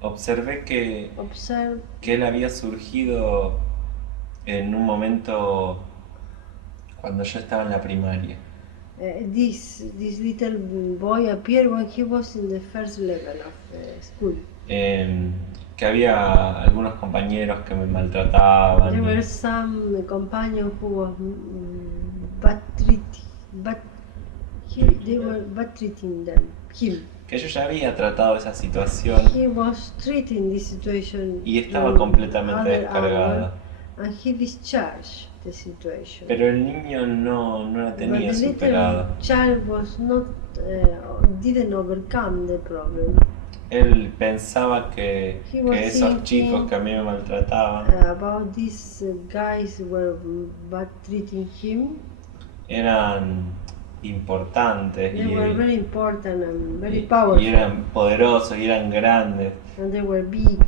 observé que observe él había surgido en un momento cuando yo estaba en la primaria. this little boy appeared when he was in the first level of school. Que había algunos compañeros que me maltrataban. There y- were some companions who was they were bad treating him. que yo ya había tratado esa situación He was treating this situation y estaba in completamente other descargada. hour, and he discharged the situation. Pero el niño no la But tenía the superada. little child was not didn't overcome the problem. Él pensaba que He was esos thinking, chicos que a mí me maltrataban About these guys were bad treating him. eran importantes They were very important and very y powerful, eran poderosos y eran grandes. and they were big.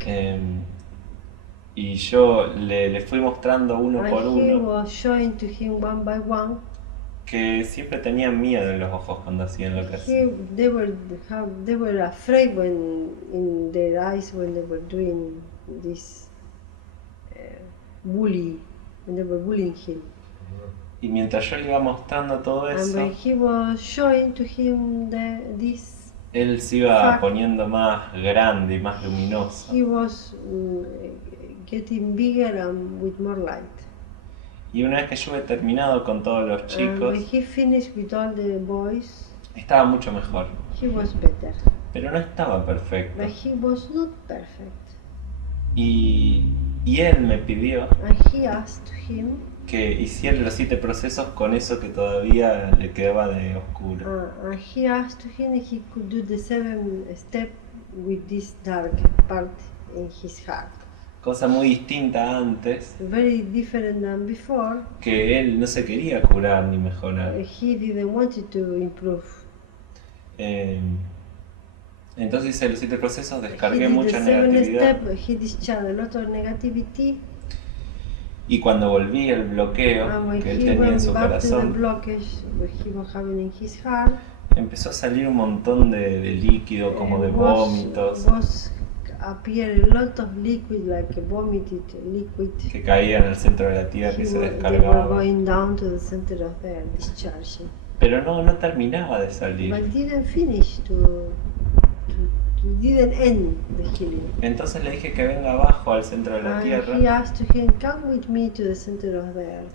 Y yo le fui mostrando uno por And he uno was showing to him one by one. que siempre tenían miedo en los ojos cuando hacían lo que hacían. They were afraid when in their eyes when they were doing this when they were bullying him. Y mientras yo le iba mostrando todo And eso, when he was showing to him this, él se iba fact, poniendo más grande y más luminoso. he was getting bigger and with more light. Y una vez que yo he terminado con todos los And when chicos, he finished with all the boys, estaba mucho mejor. he was better. Pero no estaba perfecto. But he was not perfect. Y él me pidió And he asked him, que hiciera los 7 procesos con eso que todavía le quedaba de oscuro. and he asked him if he could do the 7th step with this dark part in his heart. Cosa muy distinta antes, Very different than before. que él no se quería curar ni mejorar. He didn't want it to improve. Entonces hice los 7 procesos, He descargué did mucha the 7th negatividad step, he discharged a lot of negativity. y cuando volví al bloqueo And when que él he tenía en went su back to the corazón, blockage that he was having in his heart, empezó a salir un montón de líquido como de vómitos was appear a lot of liquid, like a vomited liquid. que caían al centro de la tierra y se They were descargaban. going down to the center of the earth, discharging. Pero no terminaba de salir. But didn't finish didn't end the healing. Entonces le dije que venga abajo al centro de la And he tierra, asked him, come with me to the center of the earth.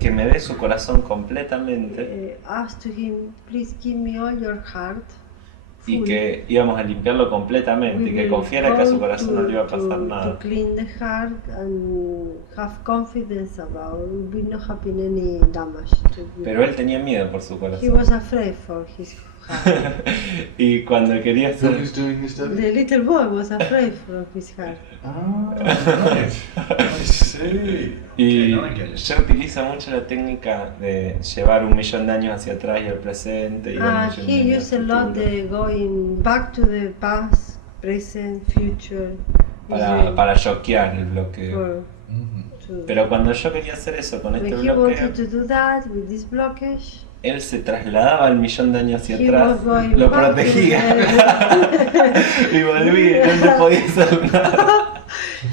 que me dé su corazón completamente Asked him, please give me all your heart. y full. que íbamos a limpiarlo completamente y We que will confiara que a su go corazón no le iba a pasar to nada. clean the heart and have confidence about it will not happen any damage to you. Pero él tenía miedo por su He corazón. was afraid for his heart. Y cuando quería Who hacer... is doing this study? The little boy was afraid for his heart. Ah, right. I see. Y Okay, now I get it. yo utilizo mucho la técnica de llevar 1.000.000 de años hacia atrás y al presente y al 1.000.000 de He años used a al lot futuro the going back to the past, present, future. para choquear el bloqueo. For, Mhm. to. Pero cuando yo quería hacer eso con este When he bloqueo, wanted to do that with this blockage, él se trasladaba al millón de años hacia he atrás, was going lo back to protegía the- y volvía, y no le podía hacer nada.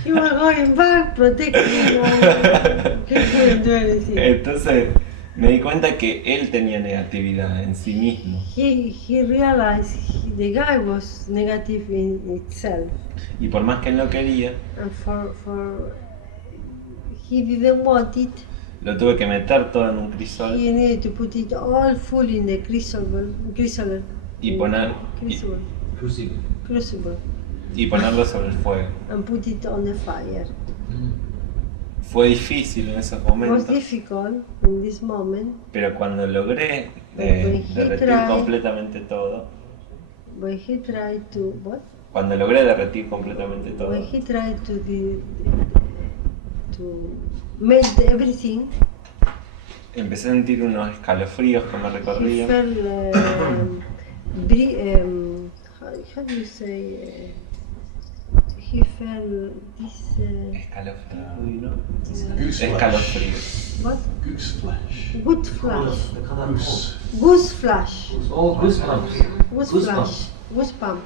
He was going back, protecting. He couldn't do anything. Entonces me di cuenta que él tenía negatividad en sí mismo. He realized the guy was negative in itself, Y por más que él no quería, and he didn't want it. lo tuve que meter todo en un crisol He needed to put it all full in the crucible, y ponerlo sobre el fuego. and put it on the fire. Fue difícil en esos It was momentos, difficult in this moment, pero cuando logré derretir completamente todo, when he tried to what? cuando logré derretir completamente todo, When he tried to melt everything, empecé a sentir unos escalofríos que me he recorrían. felt how do you say? He felt this Escalofríos. what? Goose flesh. Good flash, The color goose. goose flash, Oh, goosebumps. goose Goosebumps. flash, goosebump.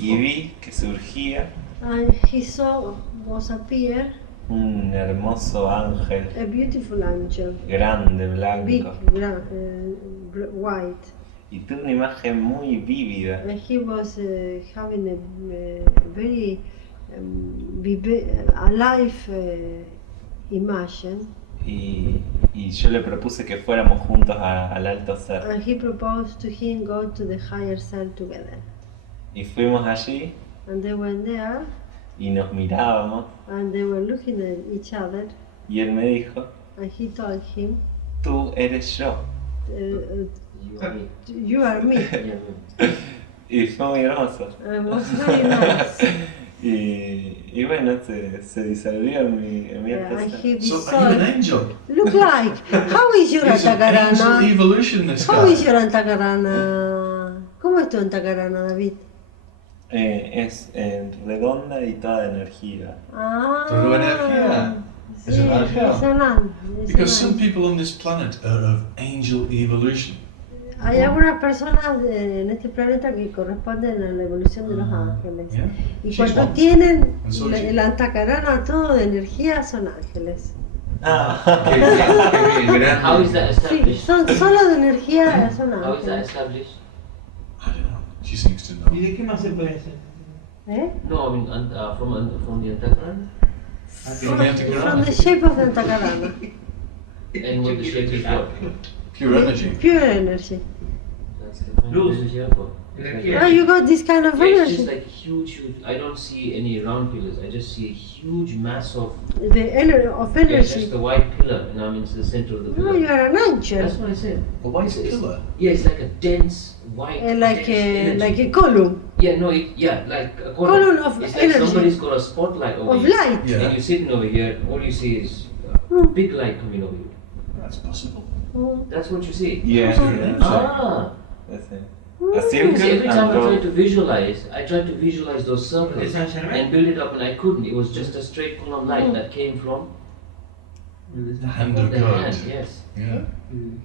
Y vi que surgía And he saw was appear un hermoso ángel a beautiful angel, grande, big, blanco, white. y tuve una imagen muy vívida. And he was having a very alive image, Y yo le propuse que fuéramos juntos al alto ser. and he proposed to him go to the higher self together. Y fuimos allí And they went there, y nos mirábamos and they were looking at each other, y él me dijo, and he told him, tú eres yo. You are me. "You are me." Yeah, Y fue muy hermoso. And it was very nice. Y bueno, se disolvió en mi alto And ser. he So are you an decided, angel? look like, how is your He's an angel Antakarana? evolution, this How is guy. your Antakarana? ¿Cómo es tu Antakarana, David? Es redonda y toda de energía. Ah, Toda energía. sí, Es un ángel. es un ángel, es Because un some ángel. people on this planet are of angel evolution. Hay algunas personas en este planeta que corresponden a la evolución de los ángeles. Yeah. Y She's cuando one. tienen And so is el Antakarana todo de energía, son ángeles. Ah, How is that Sí, established? son solo de energía, son How is that ángeles. established? I don't know. She seems to know. ¿Y de qué más se puede hacer? ¿Eh? No, I mean from the Antakarana. From the Antakarana. From the shape of the Antakarana. And what the shape is what? Pure energy. Pure energy. That's the kind of Luz. energy I've got. Energía. Oh, you got this kind of Yeah, it's just energy. like huge. I don't see any round pillars. I just see a huge mass of. The energy of Yeah, it's just energy. the white pillar, and I'm into the center of the pillar. No, you are an That's angel. what I said. A white It's- pillar. Yeah, it's like a dense white. Like dense a energy. column Yeah, no, like a Column of it's like energy. somebody's got a spotlight over of you. light. Yeah. And you're sitting over here, all you see is big light coming over you. That's possible. Mm. That's what you see. yeah. Ah! A Because every circle time I and tried to visualize, I tried to visualize those circles ¿De San Germán? and build it up, and I couldn't. It was just a straight column light that came from The hand of the God. hand, yes. Yeah. And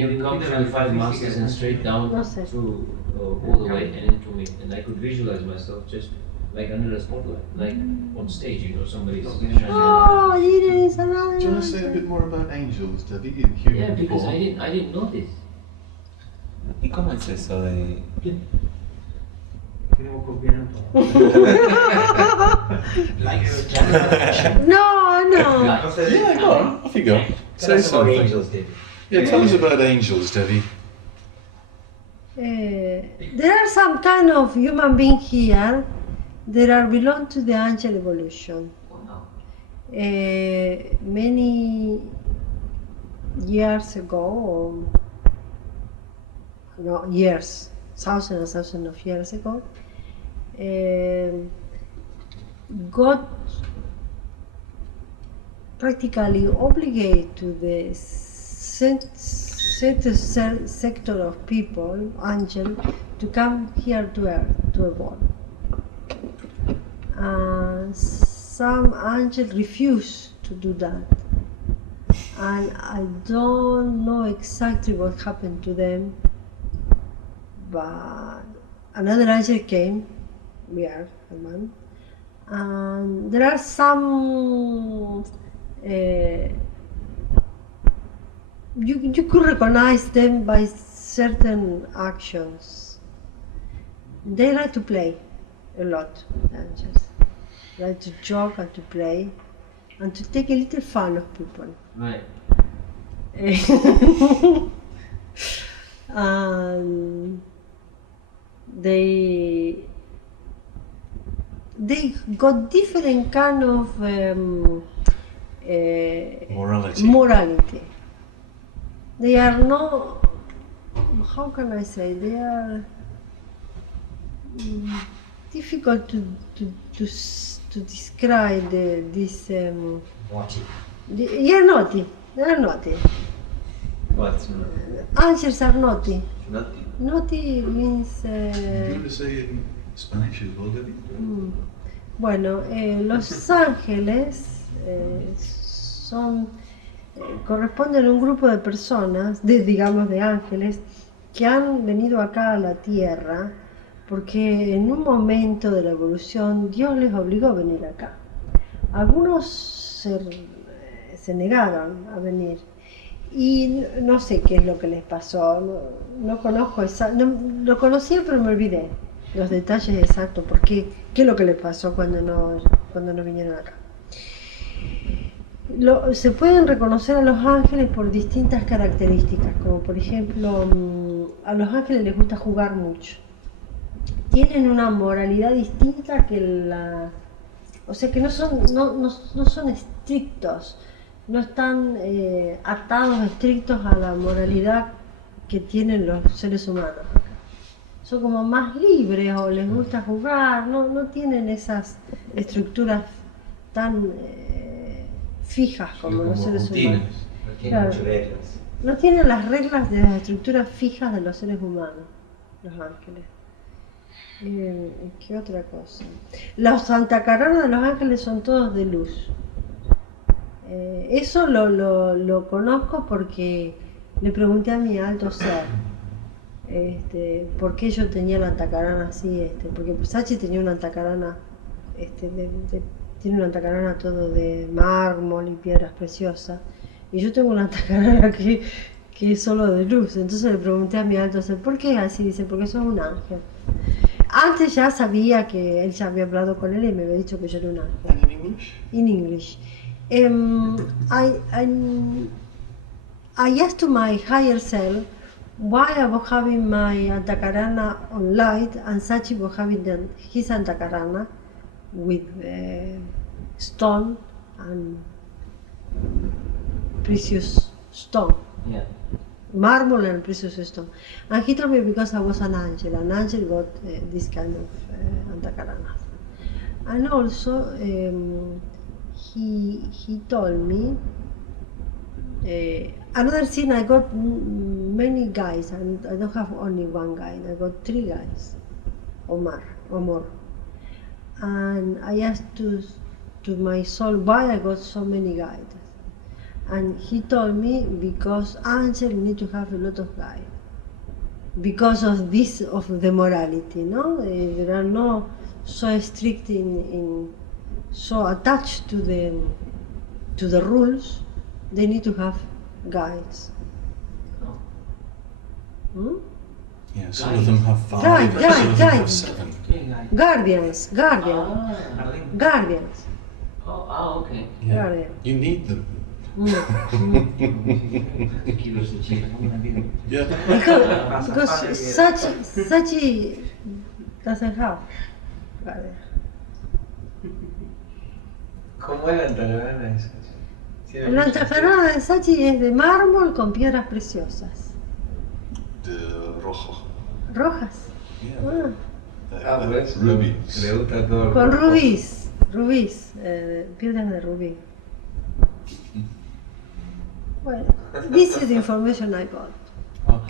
it would come through the five masters and straight down No sé. through all the way and into me. And I could visualize myself just like under a spotlight, like on stage, you know, somebody's shining. Oh, it is another Do you want to say a angel. bit more about angels, David, in human Yeah, because form? I didn't know this. ¿Y cómo es eso de...? Queremos copiar todo. Like No, no. no sé. Yeah, go on. Off you go. Tell Say us about something. angels, David. Yeah, tell us about angels, Debbie. There are some kind of human being here that are belong to the angel evolution. Wow. Many years ago, or no years, thousands and thousands of years ago, God practically obligated to the certain sector of people, angel, to come here to earth to evolve. some angels refuse to do that. And I don't know exactly what happened to them, but another angel came, we are a man, and there are some, you could recognize them by certain actions. They like to play a lot, angels. They like to joke and to play and to take a little fun of people. Right. And they got different kind of morality. They are not, how can I say, they are difficult to describe this. Naughty. They are naughty. They are naughty. What's Angels are naughty. naughty? Naughty means. Do you want to say it in Spanish as well, Debbie? Bueno, los ángeles corresponden a un grupo de personas, digamos de ángeles, que han venido acá a la Tierra porque en un momento de la evolución Dios les obligó a venir acá. Algunos se negaron a venir y no sé qué es lo que les pasó, no conozco lo conocía pero me olvidé los detalles exactos, porque qué es lo que les pasó cuando no vinieron acá. Se pueden reconocer a los ángeles por distintas características, como por ejemplo, a los ángeles les gusta jugar mucho. Tienen una moralidad distinta que o sea que no son estrictos, no están atados estrictos a la moralidad que tienen los seres humanos. Son como más libres o les gusta jugar, no tienen esas estructuras tan fijas como los seres humanos. No tiene Claro. muchas reglas. No tienen las reglas de las estructuras fijas de los seres humanos, los ángeles. ¿Qué otra cosa? Los santacarana de los ángeles son todos de luz. Eso lo conozco porque le pregunté a mi alto ser por qué yo tenía la antacarana así, porque Sachi tenía una antacarana, tiene una antacarana todo de mármol y piedras preciosas, y yo tengo una antacarana que es solo de luz. Entonces le pregunté a mi alto ser, ¿por qué así? Dice, porque sos un ángel. Antes ya sabía que él ya había hablado con él y me había dicho que yo era un ángel. And in English? In English. I asked to my higher self why I was having my antakarana on light and Sachi was having his antakarana with stone and precious stone. Yeah. Marble and precious stone. And he told me because I was an angel got this kind of antakarana. And also he told me another thing, I got many guys, and I don't have only one guide, I got 3 guys or more. And I asked to my soul why I got so many guides. And he told me because angels need to have a lot of guides. Because of this, of the morality, no? They are not so strict so attached to the rules, they need to have guides. Hmm? Yeah, some of them have 5, Guide, and some of them have guide. 7. Okay, guys. Guardians. Okay. Yeah. Guardian. You need them. Give us the chief. Yeah. Because Sachi doesn't have guardian. ¿Cómo era el antacarana eso? La antacarana de Sachi es de mármol con piedras preciosas. The rojo. Rojas. Yeah. Ah. Por eso. Rubies. Le gusta todo el Con rojo. rubíes, piedras de rubí. Well, this is the information I got.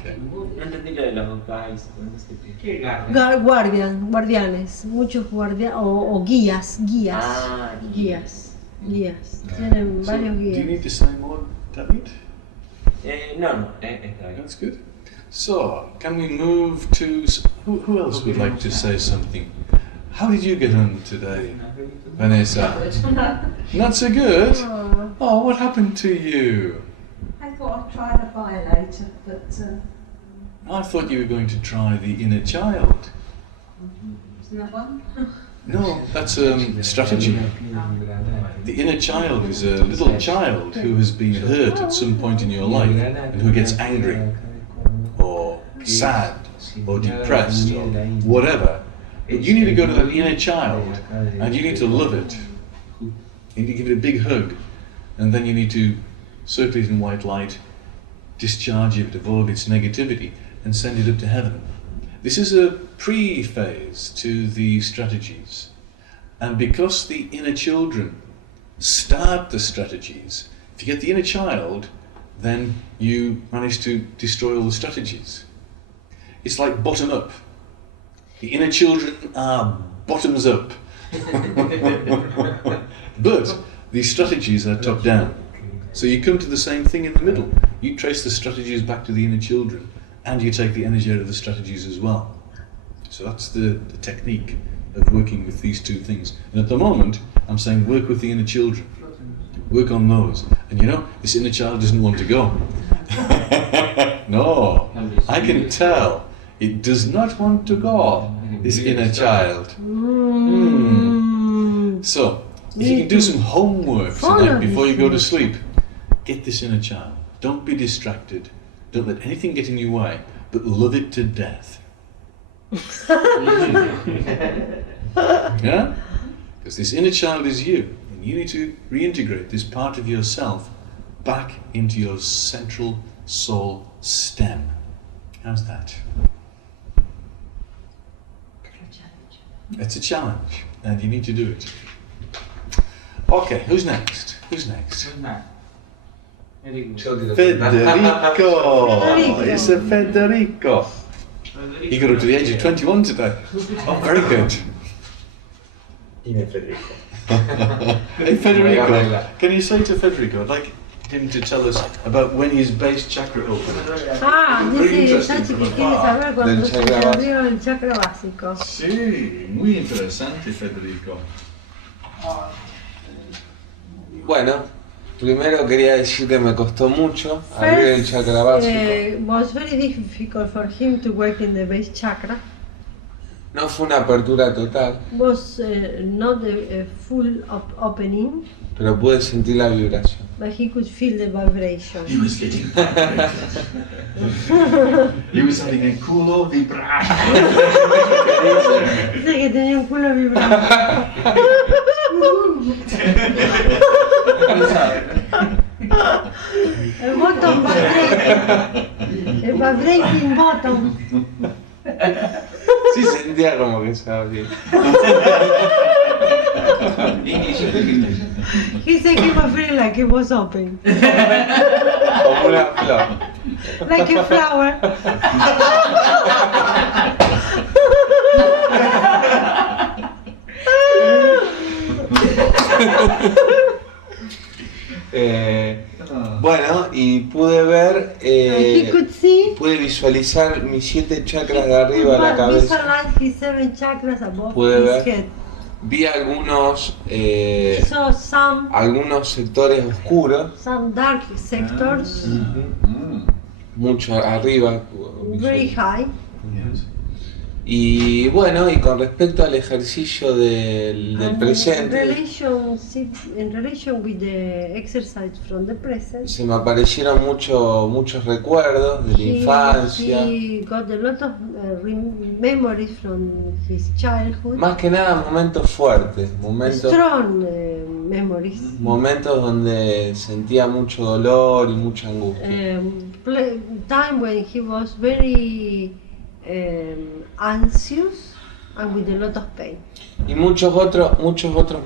Okay. No entendí lo de los guys, no sé qué. ¿Qué garra? Guardianes, muchos guardianes, o guías. Ah, Guías. Yeah. Tienen So, varios do you need guías. to say more, David? No, está bien. That's good. So, can we move to... Who else would like to say something? How did you get on today, Vanessa? Not so good? Oh, what happened to you? I thought I'd try the violator, but I thought you were going to try the inner child. isn't that one? No, that's strategy. The inner child is a little child who has been hurt at some point in your life and who gets angry or sad or depressed or whatever. But you need to go to that inner child and you need to love it. You need to give it a big hug, and then you need to circle it in white light, discharge it of all of its negativity and send it up to heaven. This is a pre-phase to the strategies, and because the inner children start the strategies, if you get the inner child, then you manage to destroy all the strategies. It's like bottom up. The inner children are bottoms up. But these strategies are top down. So you come to the same thing in the middle. You trace the strategies back to the inner children, and you take the energy out of the strategies as well. So that's the technique of working with these two things. And at the moment, I'm saying work with the inner children. Work on those. And you know, this inner child doesn't want to go. No, I can tell. It does not want to go, this inner child. So, if you can do some homework tonight before you go to sleep, get this inner child. Don't be distracted. Don't let anything get in your way, but love it to death. Yeah? Because this inner child is you, and you need to reintegrate this part of yourself back into your central soul stem. How's that? It's a challenge, and you need to do it. Okay, who's next? Who's next? Federico! It's a Federico! He got up to the age of 21 today. Oh, very good. Dime Federico. Hey Federico, can you say to Federico, I'd like him to tell us about when his base chakra opened. Dice Sachi que quiere saber cuándo se le abrió el chakra básico. Sí, muy interesante Federico. Bueno, primero quería decir que me costó mucho abrir el chakra básico. Was very difficult for him to work in the base chakra. No fue una apertura total, Was not a full opening, pero pude sentir la vibración. but he could feel the vibration. He was getting vibrated. He was having a culo vibrato. Dice que tenía un culo vibrante. El bottom vibrating. El vibrating bottom. Sí sentía como que se abría. He said he was feeling like it was open. Como una flor. Like a flower. Bueno, y pude ver, He could see, pude visualizar mis 7 chakras de arriba de la cabeza. visualize his 7 chakras above Pude his ver. head. Vi algunos, So algunos sectores oscuros, some dark sectors, mucho arriba. very high. Yes. Y bueno, y con respecto al ejercicio del And presente, in relation with the exercise from the present, se me aparecieron muchos recuerdos de la infancia, he got a lot of memories from his childhood, más que nada momentos fuertes, momentos memories. donde sentía mucho dolor y mucha angustia. Time when he was very anxious and with a lot of pain. Y muchos otros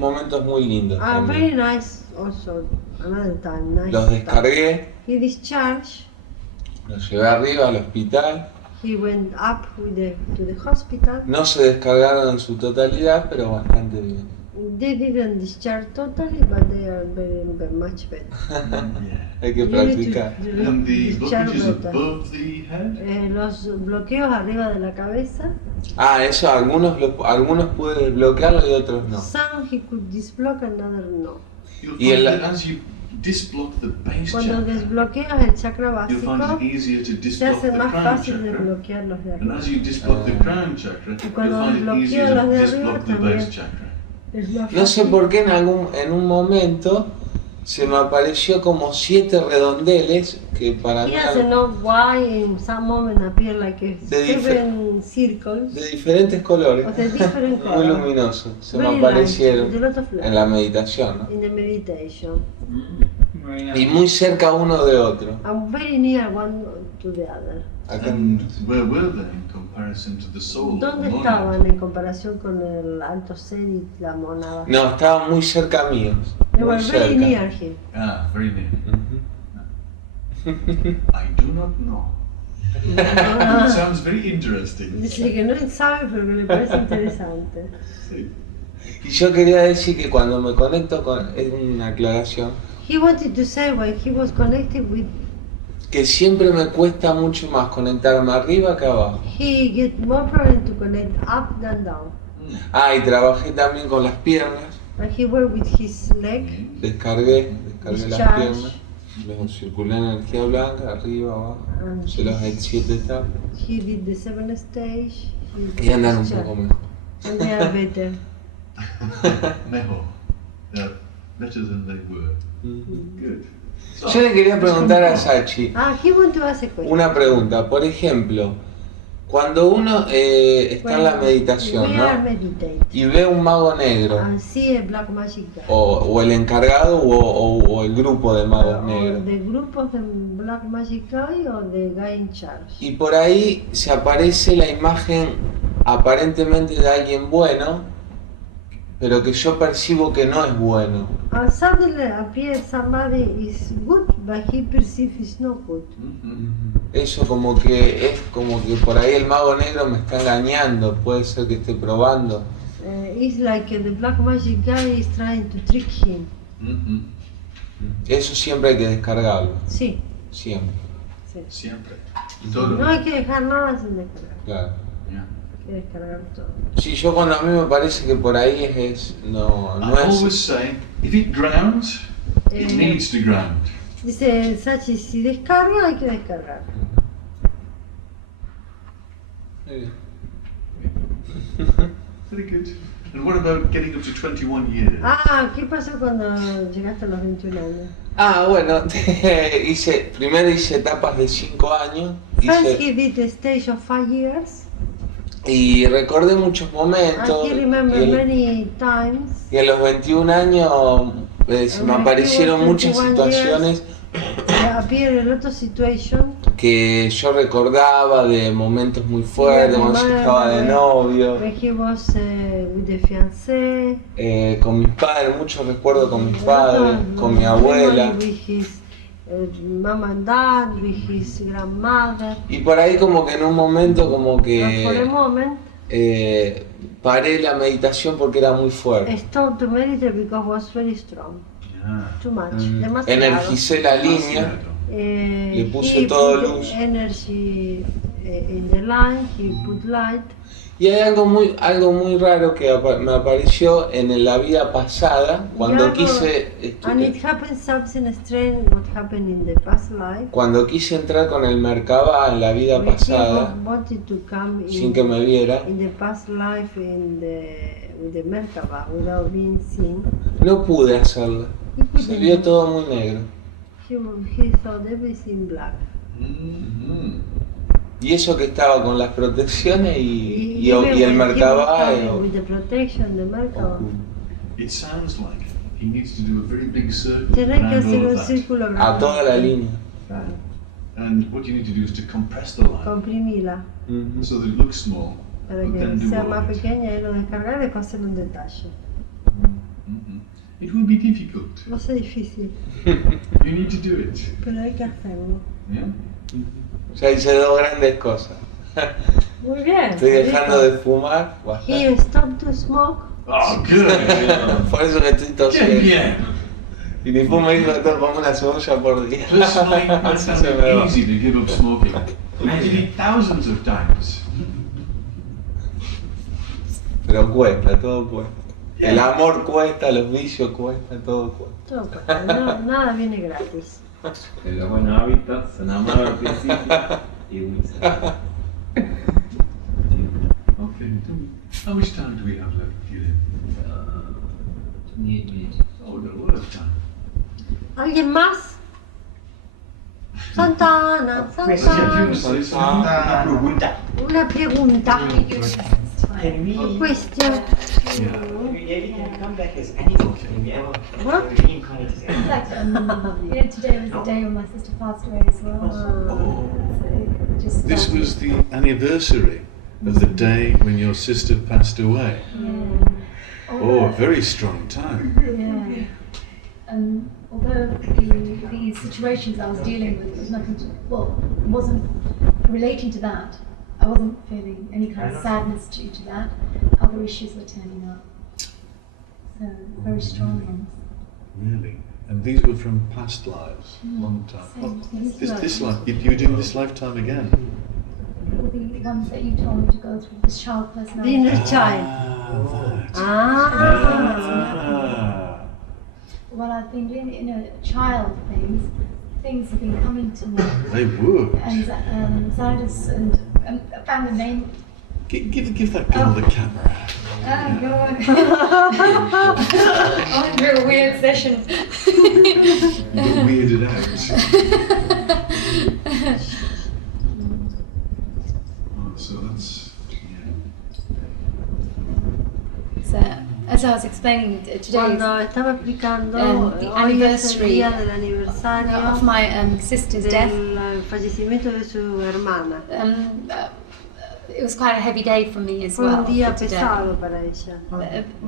momentos muy lindos Very también. nice also, another time, nice Los time. descargué He discharged Lo llevé arriba al hospital. He went up to the hospital. No se descargaron en su totalidad, pero bastante bien. They didn't discharge totally, but they are very much better. Hay que practicar. And the Discharge blockages better. above the head? Los bloqueos arriba de la cabeza. Eso, algunos puede desbloquearlo y otros no. Some he could disblock and others no. You'll Y find el- that as you disblock the base Cuando chakra, desbloqueas el chakra you'll find básico, it easier to se disblock hace the más crown fácil chakra. desbloquear los de And arriba. as you disblock the crown chakra, Y you'll cuando find it desbloquea easier to los de arriba disblock the también. base chakra. Es más No sé fácil. por qué en un momento se me apareció como 7 redondeles que para mí He doesn't eran know why in some moment appear like a De 7 circles de diferentes colores, of the different muy colors. luminosos. Se me Very light, aparecieron with a lot of light en la meditación, ¿no? in the meditation. Very Y nice. muy cerca uno de otro. I'm very near one to the other. Acá. And where were they in comparison to the soul? ¿Dónde the monad? estaban en comparación con el alto ser y la monada? No, estaban muy cerca míos. They were Muy very cerca. near him. Ah, very near. Ujú. I do not know. It Ah, sounds very interesting. dice que no sabe, pero que le parece interesante. Sí. Y yo quería decir que cuando me conecto con... Es una aclaración. He wanted to say when he was connected with, Que siempre me cuesta mucho más conectarme arriba que abajo. he get more problem to connect up than down. Y trabajé también con las piernas. And he worked with his leg, Descargué las Discharge. piernas. Los circulé energía blanca, arriba, abajo. and Se los he 7 etapas. he did the 7th stage. he Y andan un discharged. poco mejor. And they are better. Mejor. They're better than they were. Good. So, Yo le quería preguntar a Sachi He want to ask a question. una pregunta. Por ejemplo, cuando uno está en la When meditación, we are ¿no? meditating Y ve un mago negro, and see a black magic guy, o el encargado o el grupo de magos or negros. the group of the black magic guy or the guy in charge. Y por ahí se aparece la imagen aparentemente de alguien bueno, pero que yo percibo que no es bueno. And suddenly appears somebody is good, but he perceives it's not good. Eso como que por ahí el mago negro me está engañando, puede ser que esté probando. It's like the black magic guy is trying to trick him. Eso siempre hay que descargarlo, Sí, siempre, sí. Siempre. No hay que dejar nada sin descargar. claro. Yeah. Hay que descargar todo. Sí, yo cuando a mí me parece que por ahí no I always es... say, if it grounds, it Eh, needs to ground. Dice Sachi, si descarga hay que descargar. Very good. And what about getting up to 21 years? ¿Qué pasó cuando llegaste a los 21 años? Bueno, primero hice etapas de 5 años, First he did the stage of 5 years, y recordé muchos momentos, and he remembered y, many times. y a los 21 años se me When he aparecieron was muchas 21 situaciones There appeared a lot of situations que yo recordaba de momentos muy fuertes, cuando yo estaba de novio, when he was with the fiancé, con mis padres, muchos recuerdos con mis padres, con mi abuela. with his mom and dad, with his grandmother. Y por ahí como que en un momento como And for a que moment, paré la meditación porque era muy I fuerte. stopped to meditate because it was very strong, Yeah. too much, Mm. demasiado. Energicé la línea. Le puse todo put luz. energy in the line, he put light. Y hay algo muy raro que me apareció en la vida pasada, cuando Y algo- quise And it happened something strange what happened in the past life. cuando quise entrar con el Merkabah en la vida When he pasada, wanted to come sin que me viera, in the past life with the Merkabah without being seen. no pude hacerlo. He couldn't Se vio do it. todo muy negro. He thought everything black. Mm-hmm. Y eso que estaba con las protecciones y Even el when Merkabah he was coming with the protection, the Merkabah. It sounds like he needs to do a very big circle Tenés que around hacer all un of that. círculo a grande. toda la línea. Claro. And what you need to do is to compress the line Comprimila so that it looks small, para but then que do sea all más of it. pequeña y lo descargar y después hacer un detalle. Mm-hmm. It will be difficult. Va a ser difícil, You need to do it. pero hay que hacerlo. Yeah? Ya hice dos grandes cosas. Muy bien. Estoy dejando de fumar. He stopped to smoke. Oh, good. Por eso que estoy Qué tosiendo. bien. Y después me dijo que tengo como una cebolla por día. Personally, I Se found me it va. easy to give up smoking. I did it thousands of times. Pero cuesta, todo cuesta. El amor cuesta, los vicios cuesta, todo cuesta. Todo cuesta, no, nada viene gratis. Los buenos hábitos son amados al principio y dulces. Okay. How much time do we have left, Gillian? 28 minutes. Oh, a lot of time. ¿Alguien más? Santana, Santana. Una pregunta. Una pregunta. Can we, Question. maybe can come back as animals? Can we ever What? reincarnate as animals? In fact, today was the day when my sister passed away as well. Oh. So it just This was the anniversary of the day when your sister passed away. Oh, a very strong time. Yeah. Although the situations I was dealing with was nothing to, well, wasn't relating to that. I wasn't feeling any kind of sadness due to that. Other issues were turning up. So, very strong ones. Really? And these were from past lives, long time. Same. Oh, this life, you were doing this lifetime again? All the ones that you told me to go through, this child The personality. inner child. That. Ah. Well, I've been doing, child things have been coming to me. They would. And Zardis and I found the name. Give that girl the camera. Oh God. I went through a weird session. You got weirded out. Oh, so that's, So, as I was explaining today, Cuando estaba explicando, the hoy es el anniversary día del aniversario of my sister's death. del fallecimiento de su hermana. It was quite a heavy day for me as Fue well. un día for today. pesado para ella.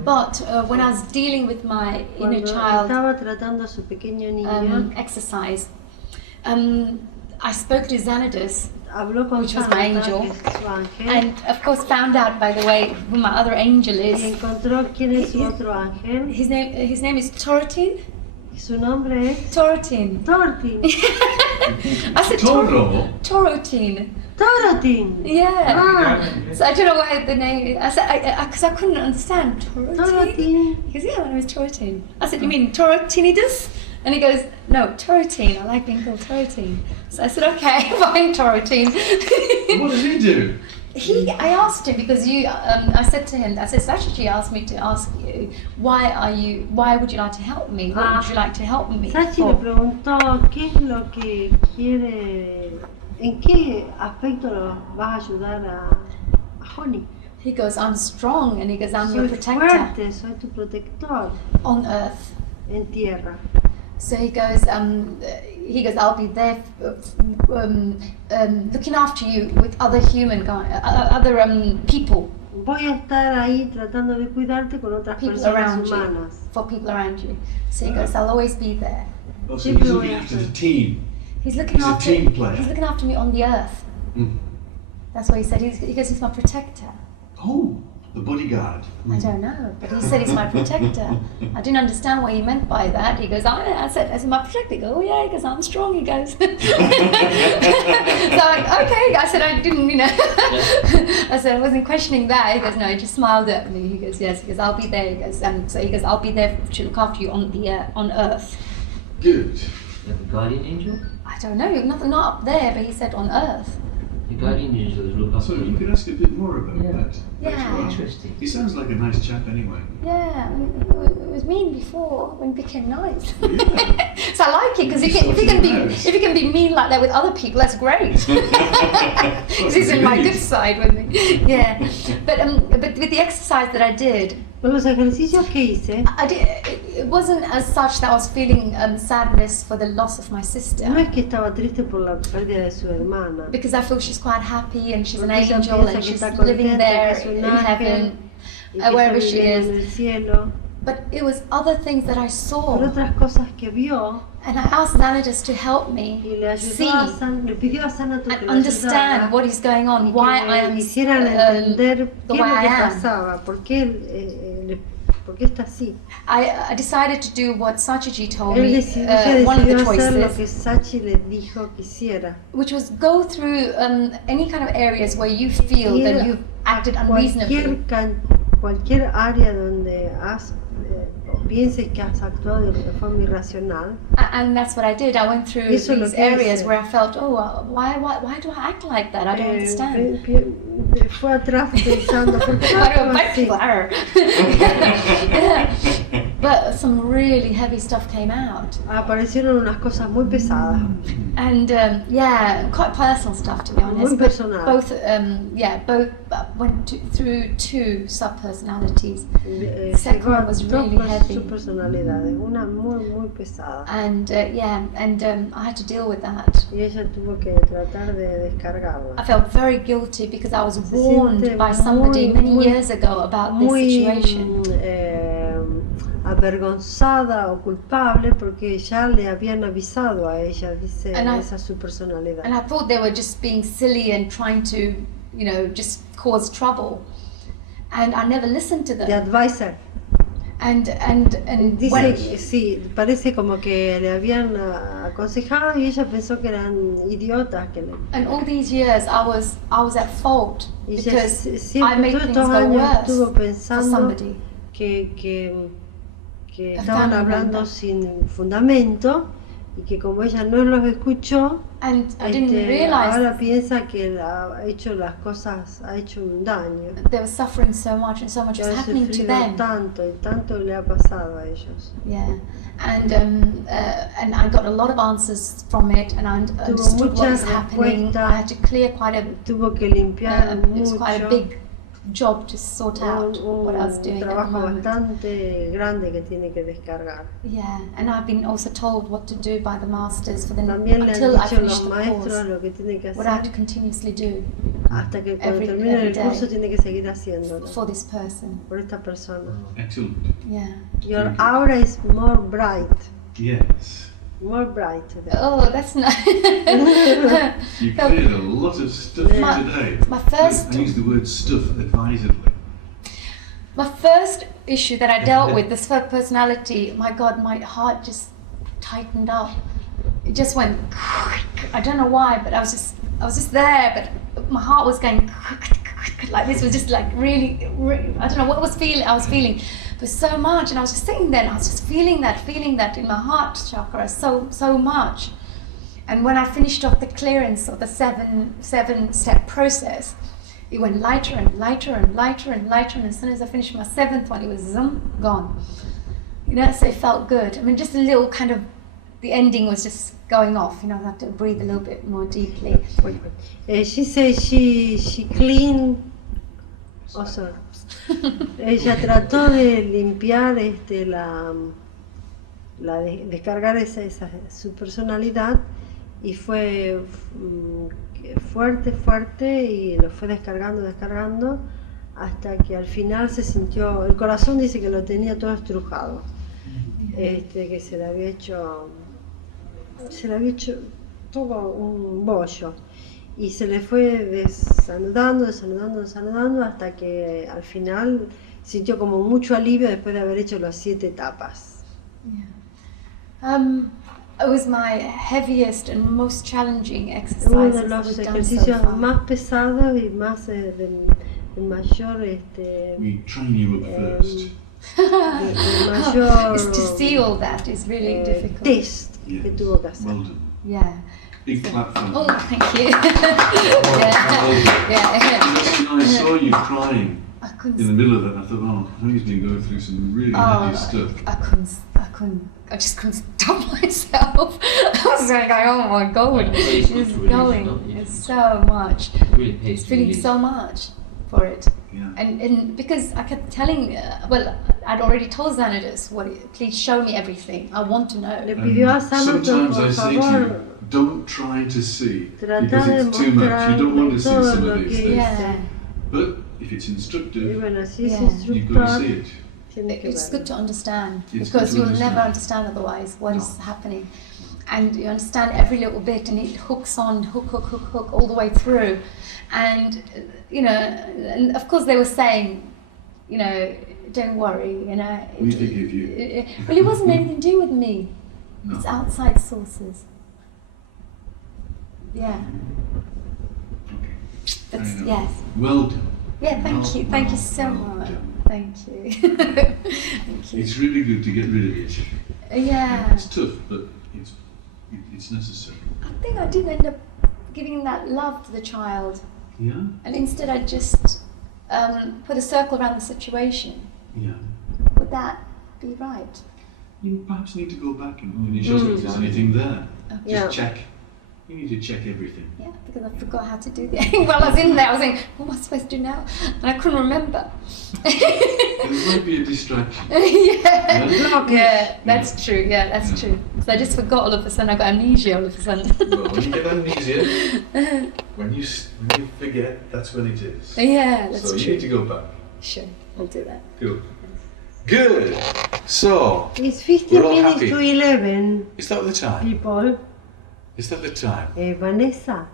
But when I was dealing with my inner Cuando child estaba tratando a su pequeño niño, exercise, I spoke to Xanadus, habló con which was Santa, my angel, que es su ángel, and of course found out, by the way, who my other angel y is. encontró quién es su otro ángel. His name is Toratin. Su nombre es Toratin. Tortin. I said Toro? Toratin. Torotin. Yeah. Ah, So I don't know why the name. I said because I couldn't understand Toratin. Torotin. He goes, yeah, my name is Toratin. I said, you mean Toratinidus? And he goes, no, Toratin. I like being called Toratin. So I said, okay, fine, Toratin. What does he do? I asked him because I said to him, I said, Sachi asked me to ask you, why would you like to help me? What would you like to help me Sachi for? le preguntó qué es lo que quiere, en qué aspecto lo vas a ayudar a Honey. He goes, I'm strong, and he goes, I'm your Soy protector fuerte, soy tu protector on earth. en tierra. So he goes, I'll be there, looking after you with other people. Voy a estar ahí tratando de cuidarte con otras People personas around you, humanas. for people around you. So he goes, I'll always be there. Oh, so he's looking after the team. He's looking He's a after. team player. He's looking after me on the earth. Mm. That's what he said. He goes, he's my protector. Oh, the bodyguard. I don't know, but he said he's my protector. I didn't understand what he meant by that. He goes, I said, my protector. He goes, oh yeah, he goes, I'm strong. He goes. So I'm like, okay. I said, I didn't, I said, I wasn't questioning that. He goes, no, he just smiled at me. He goes, yes. He goes, I'll be there. He goes, so he goes, I'll be there to look after you on earth. Good. You have a guardian angel? I don't know, not up there, but he said on earth. The guardian angels look after So you you. could ask a bit more about Yeah. that. Yeah. Interesting. He sounds like a nice chap anyway. Yeah, it was mean before when it became nice. Yeah. So I like it because if you can be mean like that with other people, that's great. Because he's in my good side with me. Yeah, but with the exercise that I did, Con los ejercicios que hice, it wasn't as such that I was feeling sadness for the loss of my sister. no es que estaba triste por la pérdida de su hermana. Because I feel she's quite happy and she's an Porque ella angel piensa and que she's está living contenta, there que es un in ángel, heaven, y que wherever está she viviendo is. en el cielo. but it was other things that I por saw. otras cosas que vio, And I asked Xanadus to help me y le see le pidió a Sanato que and le understand ayudara what is going on, y why que I le am hicieran entender the qué es way lo I que am. pasaba, por qué está así. I decided to do what Sachidanand told Ella me, one of decidió the hacer lo choices, que Sachi le dijo que hiciera. which was go through any kind of areas where you feel that you've acted unreasonably. Cualquier área donde o pienses que has actuado de forma irracional. And that's what I did. I went through Eso es lo these que areas hice. where I felt, why do I act like that? I don't understand. Fue atrás pensando, ¿por qué Why do actúo I así? claro. But some really heavy stuff came out. Aparecieron unas cosas muy pesadas. And quite personal stuff, to be honest. Muy But personal. both went through two subpersonalities. Second Llegó a one was dos really heavy. sus personalidades, una muy pesada. And I had to deal with that. Y ella tuvo que tratar de descargarla. I felt very guilty because I was Se warned siente by somebody many muy- years ago about this muy situation. Avergonzada o culpable porque ya le habían avisado a ella, dice And esa su personalidad. And I thought they were just being silly and trying to, just cause trouble. And I never listened to them. The advisor. And Dice when, que sí, parece como que le habían aconsejado y ella pensó que eran idiotas. and all these years I was at fault Y ella because I siempre, made todos things estos go años worse estuvo for pensando somebody. que A estaban family hablando member. sin fundamento y que como ella no los escuchó, And I didn't realize ahora piensa que ha hecho las cosas, ha hecho un daño. they were suffering so much and so much Que was ha happening to sufrido them. tanto y tanto le ha pasado a ellos. Yeah, and I got a lot of answers from it, and I understood what was muchas happening. respuestas. I had to clear quite a Tuvo que limpiar it was quite a mucho, big job to sort out what I was doing at the trabajo moment. bastante grande que tiene que descargar. Yeah, and I've been also told what to do by the masters for the También le han until I dicho finish los the maestros course. lo que tiene que What I have hacer to continuously do hasta que cuando termine every el curso day tiene que seguir haciéndolo for this person. por esta persona. Excellent. Yeah. Your aura is more bright, Yes. more bright today. Oh, that's nice. You cleared a lot of stuff My- today. my first- I use the word stuff advisedly. My first issue that I dealt with, this third personality, my God, my heart just tightened up. It just went. I don't know why, but I was just there, but my heart was going like this. Was just like really, I don't know what I was feeling, but so much, and I was just sitting there, and I was just feeling that in my heart chakra so much. And when I finished off the clearance of the seven-step process, it went lighter and lighter and lighter and lighter, and as soon as I finished my seventh one, it was gone. So it felt good. I mean, just a little kind of, the ending was just going off. I have to breathe a little bit more deeply. She says she cleaned. Oh, sorry. Ella trató de limpiar descargar su personalidad y fue fuerte y lo fue descargando hasta que al final se sintió, el corazón dice que lo tenía todo estrujado, que se le había hecho todo un bollo y se le fue desanudando hasta que al final sintió como mucho alivio después de haber hecho las 7 etapas. It was my heaviest and most challenging exercises Uno de that los we've done so ejercicios far. más pesados y más de mayor We train you up first. de mayor It's to see all that is really difficult. test que Yes. tuvo que hacer. Well done. Yeah. Big clap for Oh, that. thank you. I saw you crying I in couldn't. the middle of it. I thought, oh, Honey's been going through some really heavy stuff. I just couldn't stop myself. I was like, oh my God, But it's good it's to release, going. no? It's so much. It really pays to Feeling release. so much for it. Yeah. And because I kept telling, I'd already told Xanadus, please show me everything. I want to know. Le pidió a Sanato, Sometimes por I say to favor, you, don't try to see trata because de it's too much. You don't want to mostrarme see todo some lo of these que things. Yeah. hice. But if it's Y instructive, bueno, si es Yeah. you've got to see instructor, it. It's good to understand, It's because good to you'll never understand. understand otherwise what is No. happening. And you understand every little bit, and it hooks on, hook all the way through. And, and of course they were saying, don't worry, We forgive you. Well, it wasn't anything to do with me. No. It's outside sources. Yeah. That's, Fair enough. yes. Well done. Yeah, thank you. Thank you so well much. done. Thank you. Thank you. It's really good to get rid of it. Yeah. It's tough, but it's necessary. I think I did end up giving that love to the child. Yeah? And instead I just put a circle around the situation. Yeah. Would that be right? You perhaps need to go back and finish up if there's anything there. Okay. Yeah. Just check. You need to check everything. Yeah, because I forgot how to do that. While I was in there, I was thinking, what am I supposed to do now? And I couldn't remember. It might be a distraction. Yeah, that's true. Yeah, that's true. So I just forgot all of a sudden. I got amnesia all of a sudden. Well, when you get amnesia, when you forget, that's when it is. Yeah, that's so true. you need to go back. Sure, I'll do that. Good. Good. So, It's 15 we're all minutes happy. to 11, Is that the time? people. Is that the time? Vanessa,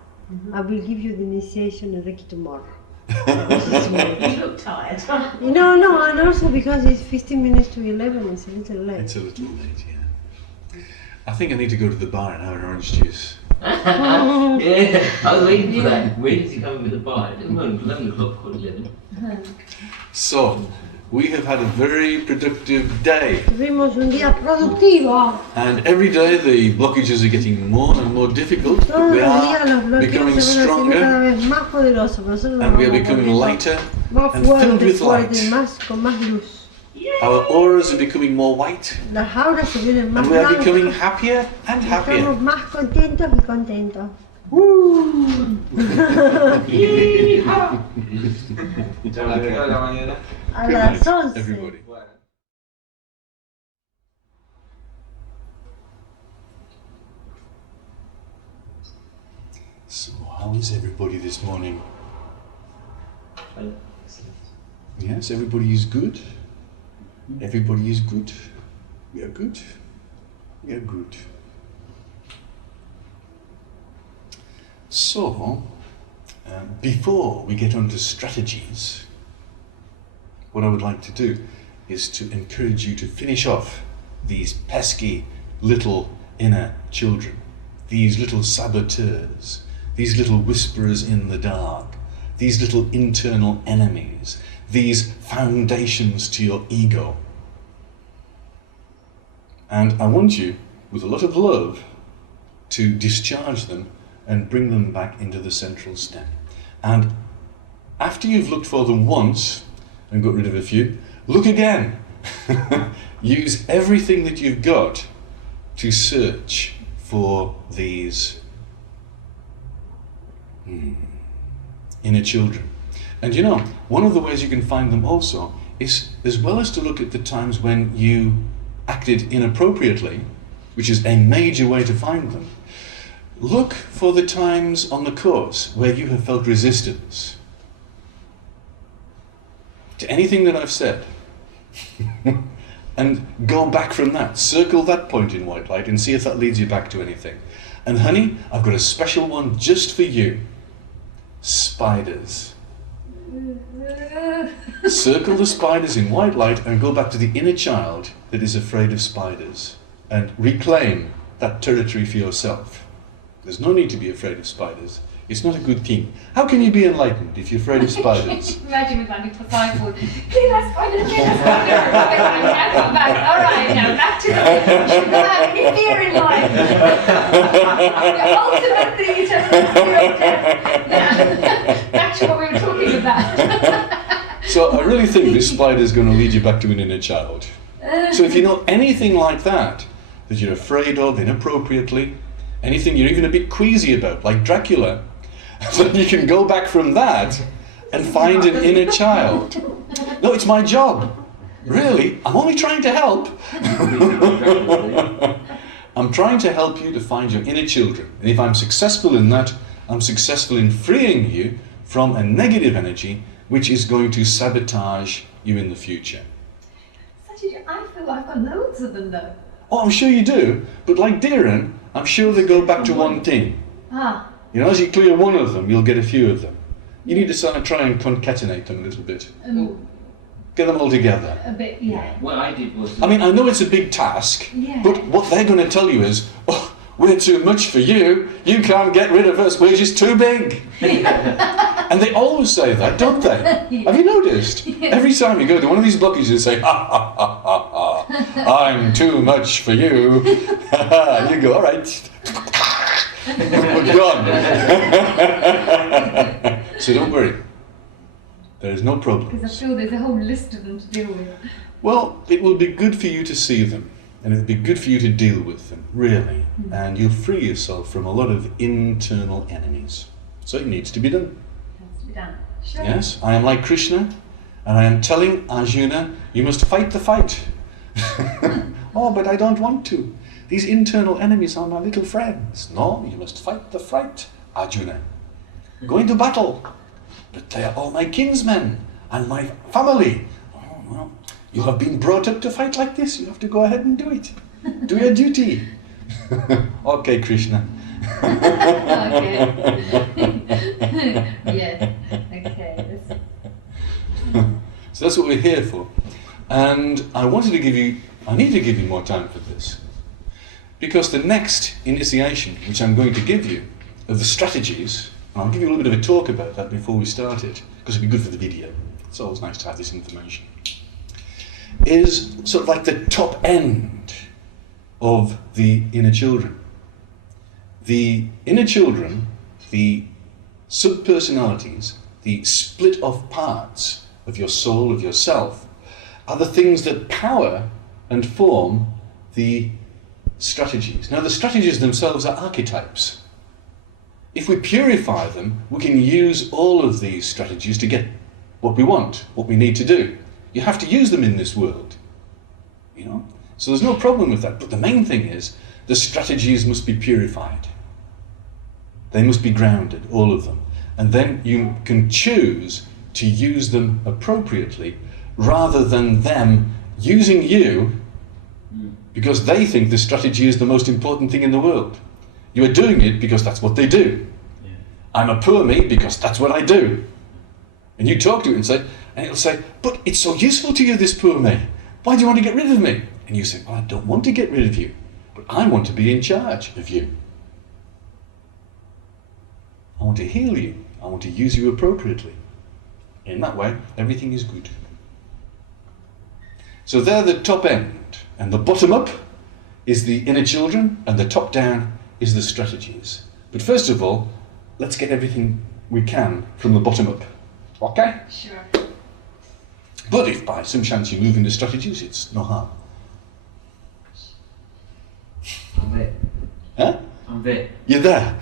I will give you the initiation and Reiki tomorrow. You look tired. No, and also because it's 15 minutes to 11, it's a little late. It's a little late, yeah. I think I need to go to the bar and have an orange juice. Yeah, I was waiting for that. When is he coming with the bar? It didn't go 11 o'clock, called 11. So, we have had a very productive day. Tuvimos un día productivo. And every day the blockages are getting more and more difficult. But Todos we los días are los bloqueos becoming se van haciendo cada stronger vez más poderosos. Nosotros nos and we are vamos becoming volviendo lighter más and filled fuertes, with fuertes, light. más, con más luz. Our auras are becoming more white Las auras se vienen más and we are blancas. becoming happier and happier. Estamos más contentos y contentos. ¿A qué hora de la mañana? A Good las night, 11. everybody. So, how is everybody this morning? Yes, everybody is good. Everybody is good. We are good. We are good. So, before we get on to strategies, what I would like to do is to encourage you to finish off these pesky little inner children, these little saboteurs, these little whisperers in the dark, these little internal enemies, these foundations to your ego. And I want you, with a lot of love, to discharge them and bring them back into the central stem. And after you've looked for them once and got rid of a few, look again. Use everything that you've got to search for these inner children. And you know, one of the ways you can find them also is, as well as to look at the times when you acted inappropriately, which is a major way to find them, look for the times on the course where you have felt resistance to anything that I've said. And go back from that. Circle that point in white light and see if that leads you back to anything. And honey, I've got a special one just for you. Spiders. Circle the spiders in white light and go back to the inner child that is afraid of spiders and reclaim that territory for yourself. There's no need to be afraid of spiders. It's not a good thing. How can you be enlightened if you're afraid of spiders? Imagine with my disciple. Clean that spider, clean that spider. Now come back. All right, now back to the you should not have any fear in life. Ultimately, you just back to what we were talking about. So I really think this spider is going to lead you back to an inner child. So if you know anything like that you're afraid of inappropriately, anything you're even a bit queasy about, like Dracula, then you can go back from that and find an inner child. No, it's my job. Really, I'm only trying to help. I'm trying to help you to find your inner children. And if I'm successful in that, I'm successful in freeing you from a negative energy which is going to sabotage you in the future. I feel I've got loads of them though. Oh, I'm sure you do, but like Darren, I'm sure they go back to one thing. Ah. You know, as you clear one of them, you'll get a few of them. You need to sort of try and concatenate them a little bit. Get them all together. A bit, yeah. What I did was... I mean, I know it's a big task, but what they're going to tell you is, oh, we're too much for you. You can't get rid of us. We're just too big. And they always say that, don't they? Have you noticed? Every time you go to one of these blockages and say, ha, ha, ha, ha, ha, I'm too much for you. You go, all right. We're gone. So don't worry. There is no problem. Because I feel there's a whole list of them to deal with. Well, it will be good for you to see them, and it'll be good for you to deal with them, really. And you'll free yourself from a lot of internal enemies. So it needs to be done. It has to be done. Sure. Yes, I am like Krishna, and I am telling Arjuna, you must fight the fight. Oh, but I don't want to. These internal enemies are my little friends. No, you must fight the fight, Arjuna. Go into battle. But they are all my kinsmen and my family. Oh, well, you have been brought up to fight like this. You have to go ahead and do it. Do your duty. Okay, Krishna. Okay. Yes. Okay. So that's what we're here for. And I need to give you more time for this. Because the next initiation, which I'm going to give you, of the strategies, and I'll give you a little bit of a talk about that before we start it, because it'd be good for the video. It's always nice to have this information. Is sort of like the top end of the inner children. The inner children, the subpersonalities, the split off parts of your soul, of yourself, are the things that power and form the strategies. Now, the strategies themselves are archetypes. If we purify them, we can use all of these strategies to get what we want, what we need to do. You have to use them in this world, you know? So there's no problem with that. But the main thing is the strategies must be purified. They must be grounded, all of them. And then you can choose to use them appropriately rather than them using you because they think the strategy is the most important thing in the world. You are doing it because that's what they do. Yeah. I'm a poor me because that's what I do. And you talk to it and it'll say, but it's so useful to you, this poor me. Why do you want to get rid of me? And you say, well, I don't want to get rid of you, but I want to be in charge of you. I want to heal you. I want to use you appropriately. In that way, everything is good. So they're the top end. And the bottom up is the inner children, and the top down is the strategies. But first of all, let's get everything we can from the bottom up. Okay? Sure. But if by some chance you move into strategies, it's no harm. I'm there. Huh? I'm there. You're there.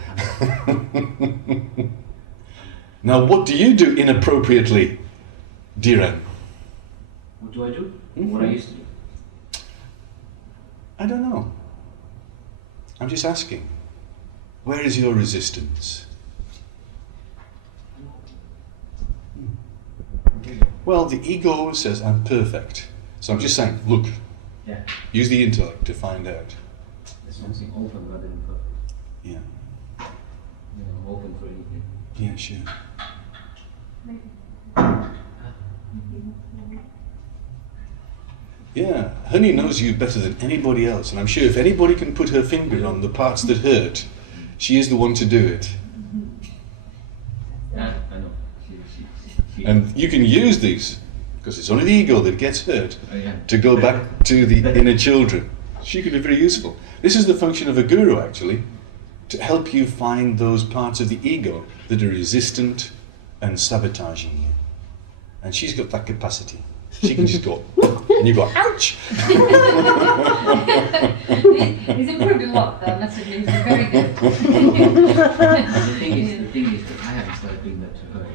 Now, what do you do inappropriately, Dhiren? What do I do? What I used to do? I don't know. I'm just asking. Where is your resistance? Well, the ego says I'm perfect. So I'm just saying, look, use the intellect to find out. There's something open rather than perfect. Yeah. I'm open for anything. Yeah, sure. Yeah, Honey knows you better than anybody else, and I'm sure if anybody can put her finger on the parts that hurt, she is the one to do it. Yeah, I know. And you can use these, because it's only the ego that gets hurt, to go back to the inner children. She could be very useful. This is the function of a guru, actually, to help you find those parts of the ego that are resistant and sabotaging you. And she's got that capacity. She can just go, and you go, ouch! He's improved a lot, though, must admit. He's very good. The thing is that I haven't started doing that to her.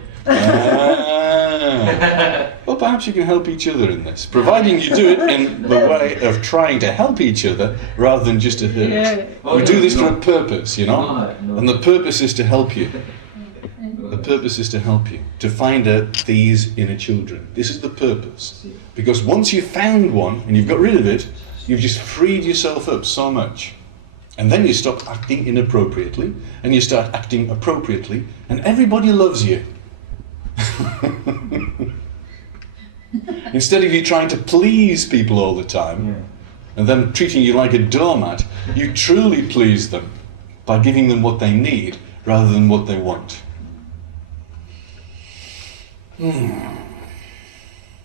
Well, perhaps you can help each other in this, providing you do it in the way of trying to help each other rather than just to hurt. Yeah. We do this for a purpose, you know? And the purpose is to help you. The purpose is to help you, to find out these inner children. This is the purpose. Because once you've found one and you've got rid of it, you've just freed yourself up so much. And then you stop acting inappropriately, and you start acting appropriately, and everybody loves you. Instead of you trying to please people all the time, and them treating you like a doormat, you truly please them by giving them what they need rather than what they want.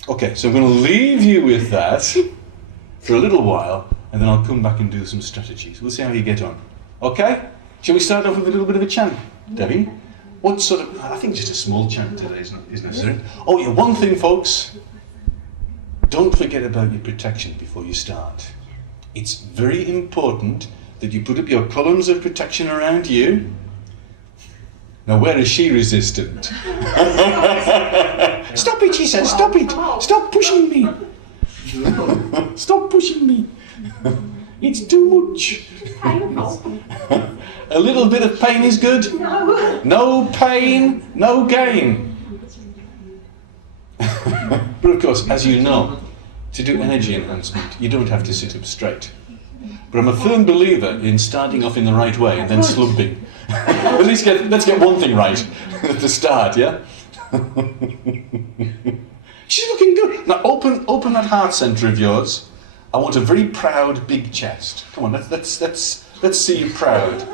Okay, so I'm going to leave you with that for a little while, and then I'll come back and do some strategies. We'll see how you get on. Okay? Shall we start off with a little bit of a chant, Debbie? What sort of... I think just a small chant today is necessary. Oh yeah, one thing, folks. Don't forget about your protection before you start. It's very important that you put up your columns of protection around you. Now, where is she resistant? Stop it, she says, stop it. Stop pushing me. Stop pushing me. It's too much. A little bit of pain is good. No pain, no gain. But of course, as you know, to do energy enhancement, you don't have to sit up straight. But I'm a firm believer in starting off in the right way and then slumping. At least let's get one thing right at the start, yeah? She's looking good. Now open that heart center of yours. I want a very proud, big chest. Come on, let's see you proud.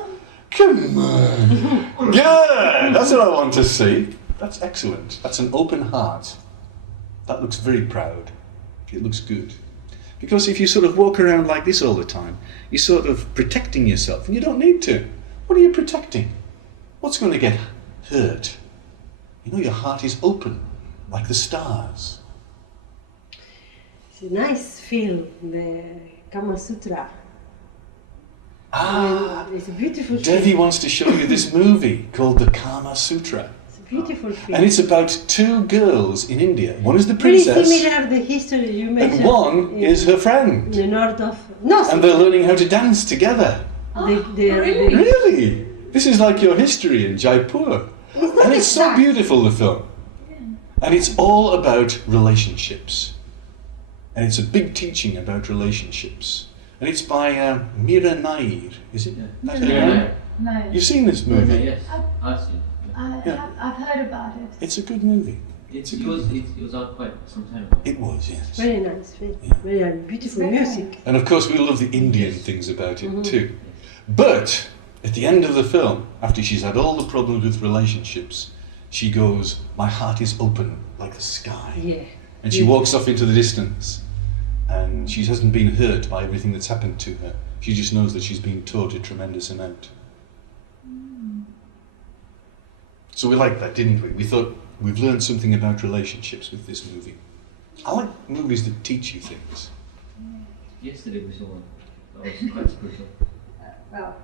Come on. Good. That's what I want to see. That's excellent. That's an open heart. That looks very proud. It looks good. Because if you sort of walk around like this all the time, you're sort of protecting yourself, and you don't need to. What are you protecting? What's going to get hurt? You know, your heart is open, like the stars. It's a nice film, the Kama Sutra. It's a beautiful film. Devi wants to show you this movie called the Kama Sutra. It's a beautiful film. And it's about two girls in India. One is the Pretty princess. similar the history you mentioned. And one is her friend. In the north of... No, and they're learning how to dance together. Really? This is like your history in Jaipur. And it's so beautiful, the film. And it's all about relationships. And it's a big teaching about relationships. And it's by Meera Nair, is it? No. You've seen this movie? Yes, I've seen it. I've heard about it. It's a good movie. It was out quite some time ago. It was, yes. Very nice, very beautiful music. And of course we love the Indian things about it too. But at the end of the film, after she's had all the problems with relationships, she goes, my heart is open like the sky. Yeah. And she walks off into the distance. And she hasn't been hurt by everything that's happened to her. She just knows that she's been taught a tremendous amount. So we liked that, didn't we? We thought we've learned something about relationships with this movie. I like movies that teach you things. Yesterday we saw one. That was quite spiritual. Well,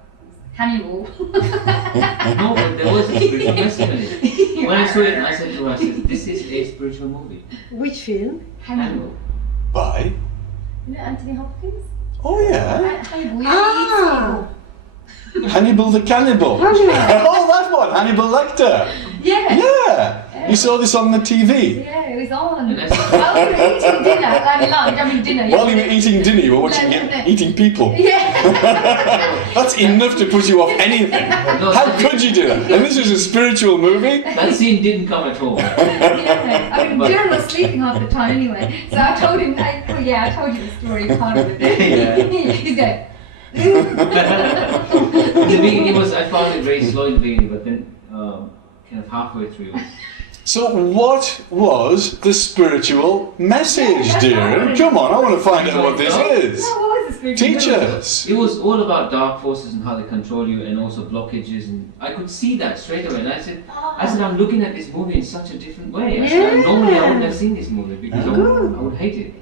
Hannibal. No, but there was a spiritual message in it. When I saw it, I said to her, this is a spiritual movie. Which film? Hannibal. By? You know Anthony Hopkins? Oh yeah. Hannibal. Hannibal the Cannibal. Hannibal. Oh, that one, Hannibal Lecter. Yeah. Yeah. You saw this on the TV. Yeah, it was on. While we were eating dinner, like lunch, I mean dinner. While you were eating dinner, you were watching him eating people. Yeah. That's enough to put you off anything. How could you do that? And this is a spiritual movie? That scene didn't come at all. Yeah. I mean, Dylan was sleeping half the time anyway. So I told him, I told you the story, part of it. Yeah. He's going, In the beginning, I found it very slow in the beginning, but then kind of halfway through. So what was the spiritual message, dear? Come on, I want to find out what this is. what was this Teach us. It was all about dark forces and how they control you, and also blockages, and I could see that straight away. And I said, I'm looking at this movie in such a different way. I said, normally I wouldn't have seen this movie because I would hate it.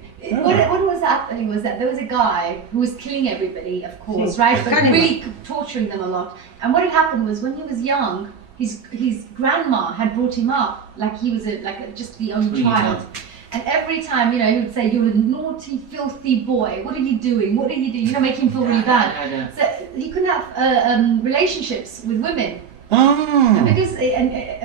What was happening was that there was a guy who was killing everybody, of course, right? But really torturing them a lot. And what had happened was when he was young, his grandma had brought him up like he was just the only child. And every time, he would say, "You're a naughty, filthy boy. What are you doing? What are you doing?" Make him feel really bad. So he couldn't have relationships with women. Ah. Because,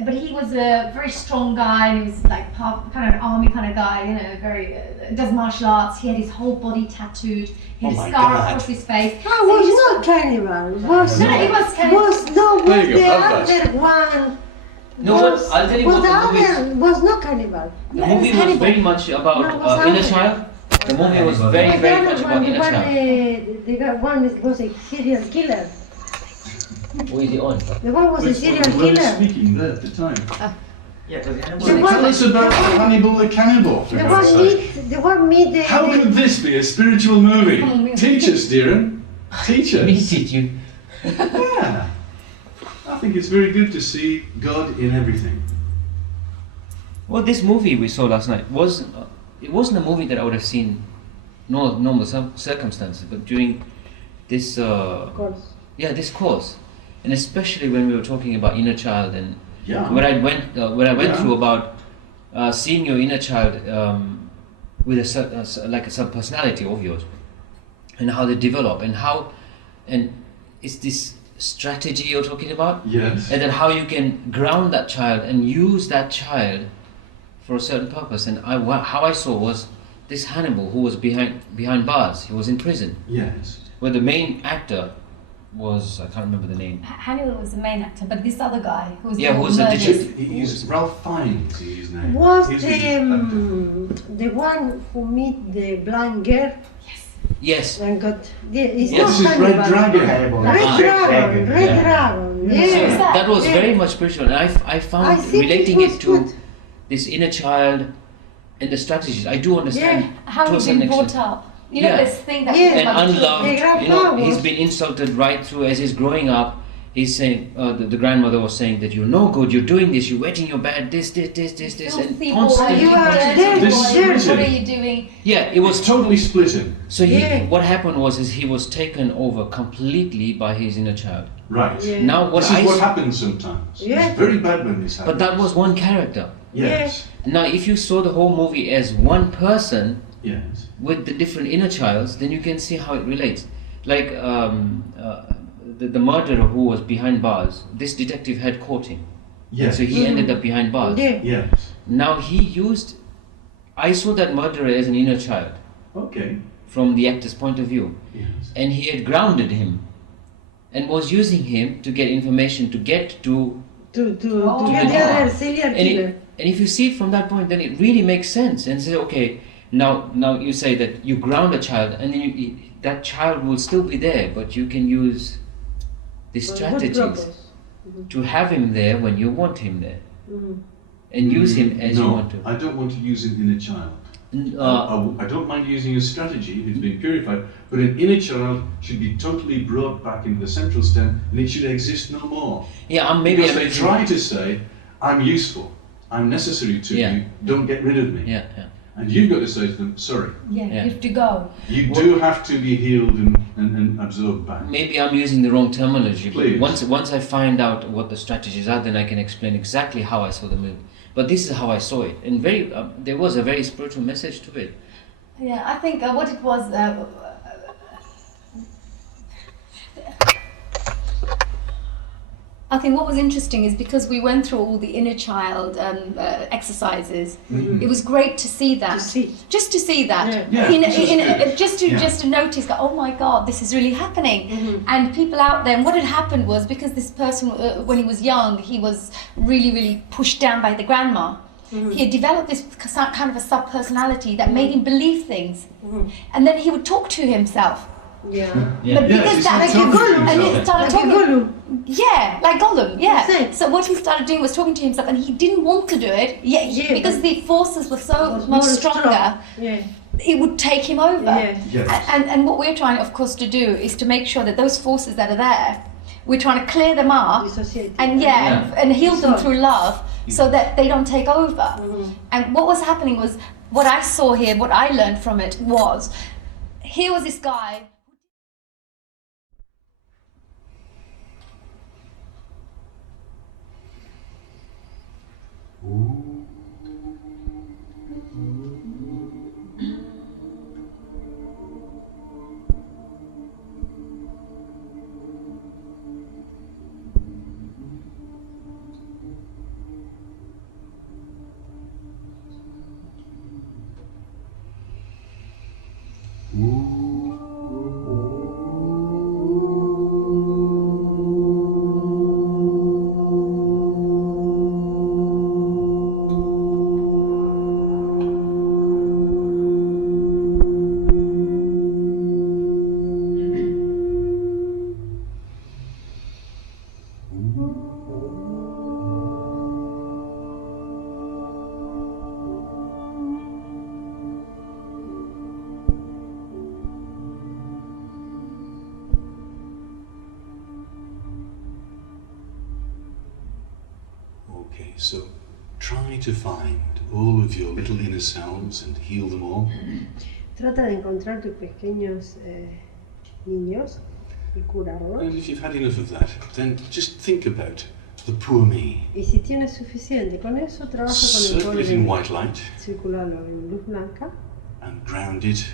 but he was a very strong guy, and he was like kind of an army kind of guy, you know, very does martial arts. He had his whole body tattooed. He had Oh a my scar God. across his face. Ah, was not cannibal. Was No, it was cannibal. Was no, There was you go, the love that. other one. No, was, but I'll tell you was what the the movie other was not cannibal. The Yeah, it was movie was Hannibal. very much about No, it was inner Hannibal. child. The movie was very, But very the much other about one, inner child. the guy- one was a serial killer. Who is he on? The one was a Which serial one were killer. speaking there at the time? Yeah, because The So one- tell us about Hannibal the Cannibal, for The God's one sake. meet, the one meet the. How could this be a spiritual movie? Teach us, Deeren. Teach Me us. teach you. Yeah. I think it's very good to see God in everything. Well, this movie we saw last night it wasn't a movie that I would have seen normal circumstances, but during this course. this course, and especially when we were talking about inner child and Yeah. what I went Yeah. through about seeing your inner child with like a subpersonality of yours, and how they develop, and it's this strategy you're talking about, Yes. and then how you can ground that child and use that child for a certain purpose. And how I saw was this Hannibal who was behind bars. He was in prison, Yes. where the main actor was, I can't remember the name. Hannibal was the main actor, but this other guy who was Yeah, who was the murdered. detective. He's Ralph Fiennes, is his name. Was He's the one who meet the blind girl Yes. and got it's Yes. not This is Red Hannibal. Dragon. Hannibal. Red Ah. Dragon, Red Yeah. Dragon, So yeah. That was yeah. very much spiritual, and I found I think relating it was it to good. this inner child and the strategies. I do understand How to a he's certain been brought extent. up. You know Yeah. this thing that Yeah. And about the unloved, The you know, grandpa he's was- been insulted right through as he's growing up. He's saying, the grandmother was saying that you're no good, you're doing this, you're wetting your bed, this, and filthy boy, constantly. You are dirty dead, boy, dead. what are you doing? Yeah, it was It's totally splitting. So Yeah. what happened was he was taken over completely by his inner child. Right. Yeah. Now what This I is what s- happens sometimes. Yeah. It's very bad when this happens. but that was one character. Yes. Now if you saw the whole movie as one person Yes. with the different inner childs, then you can see how it relates. Like the murderer who was behind bars, this detective had caught him. Yes. So he ended up behind bars. Yeah. Yes. Now I saw that murderer as an inner child Okay. from the actor's point of view. Yes. And he had grounded him and was using him to get information to get to To Oh. get To the the- other serial and, killer. and if you see it from that point, then it really makes sense and say, okay, now you say that you ground a child and then that child will still be there, but you can use the For good strategies purpose. to have him there when you want him there Mhm. and use him as no, you want to. I don't want to use an inner child. I don't mind using a strategy if it's been purified, but an inner child should be totally brought back into the central stem and it should exist no more. Yeah, maybe Because I'm they try to say, I'm useful, I'm necessary to Yeah. you, don't get rid of me. Yeah. And you've got to say to them, sorry, Yeah, Yeah. you have to go. you do have to be healed and absorbed back. Maybe I'm using the wrong terminology, Please. but once I find out what the strategies are, then I can explain exactly how I saw the movie. But this is how I saw it, and there was a very spiritual message to it. Yeah, I think what it was. I think what was interesting is because we went through all the inner child exercises. It was great to see that. Just to see that. Yeah, this was good. Just to notice, oh my God, this is really happening. And people out there. And what had happened was because this person, when he was young, he was really, really pushed down by the grandma. He had developed this kind of a subpersonality that made him believe things, and then he would talk to himself. Yeah. But because it's that, like a Gollum. and he started Like a talking. Gollum. Yeah, like Gollum. Yeah. That's it. So what he started doing was talking to himself, and he didn't want to do it. Yeah, because but the forces were so Was much more stronger. strong. Yeah. It would take him over. Yeah. Yes. And what we're trying, of course, to do is to make sure that those forces that are there, we're trying to clear them up. Dissociated. And and heal them Dissolve. through love so that they don't take over. And what was happening was, what I saw here, what I learned from it was, here was this guy. Okay, so try to find all of your little inner selves and heal them all. Trata de encontrar tus pequeños niños y And curarlos. if you've had enough of that, then just think about the poor me. Y si tienes suficiente con eso, trabaja con el Circle it in pobre, white light circularlo en luz blanca, and ground it.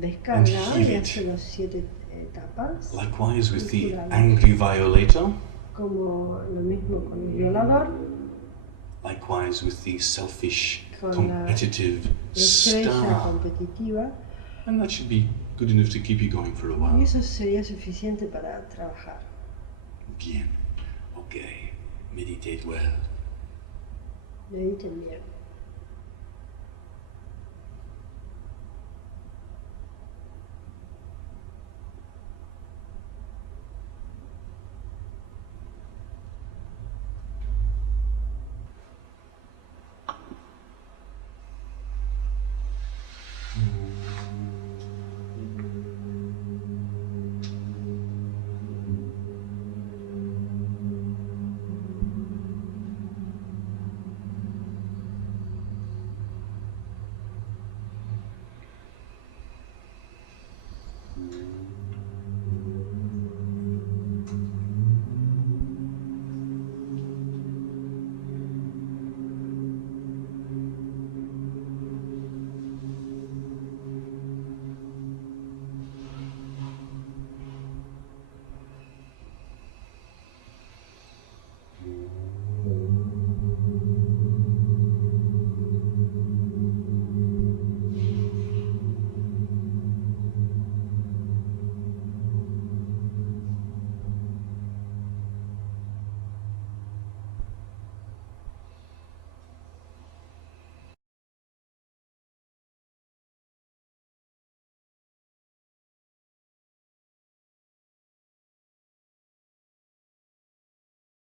descarga And heal y it. hace los 7 etapas. Likewise with the Circularlo. angry violator. Como lo mismo con el violador, Likewise with the selfish, con la competitive estrella star. competitiva. And that should be good enough to keep you going for a Y while. eso sería suficiente para trabajar. Bien. Okay. Meditate well. Mediten bien.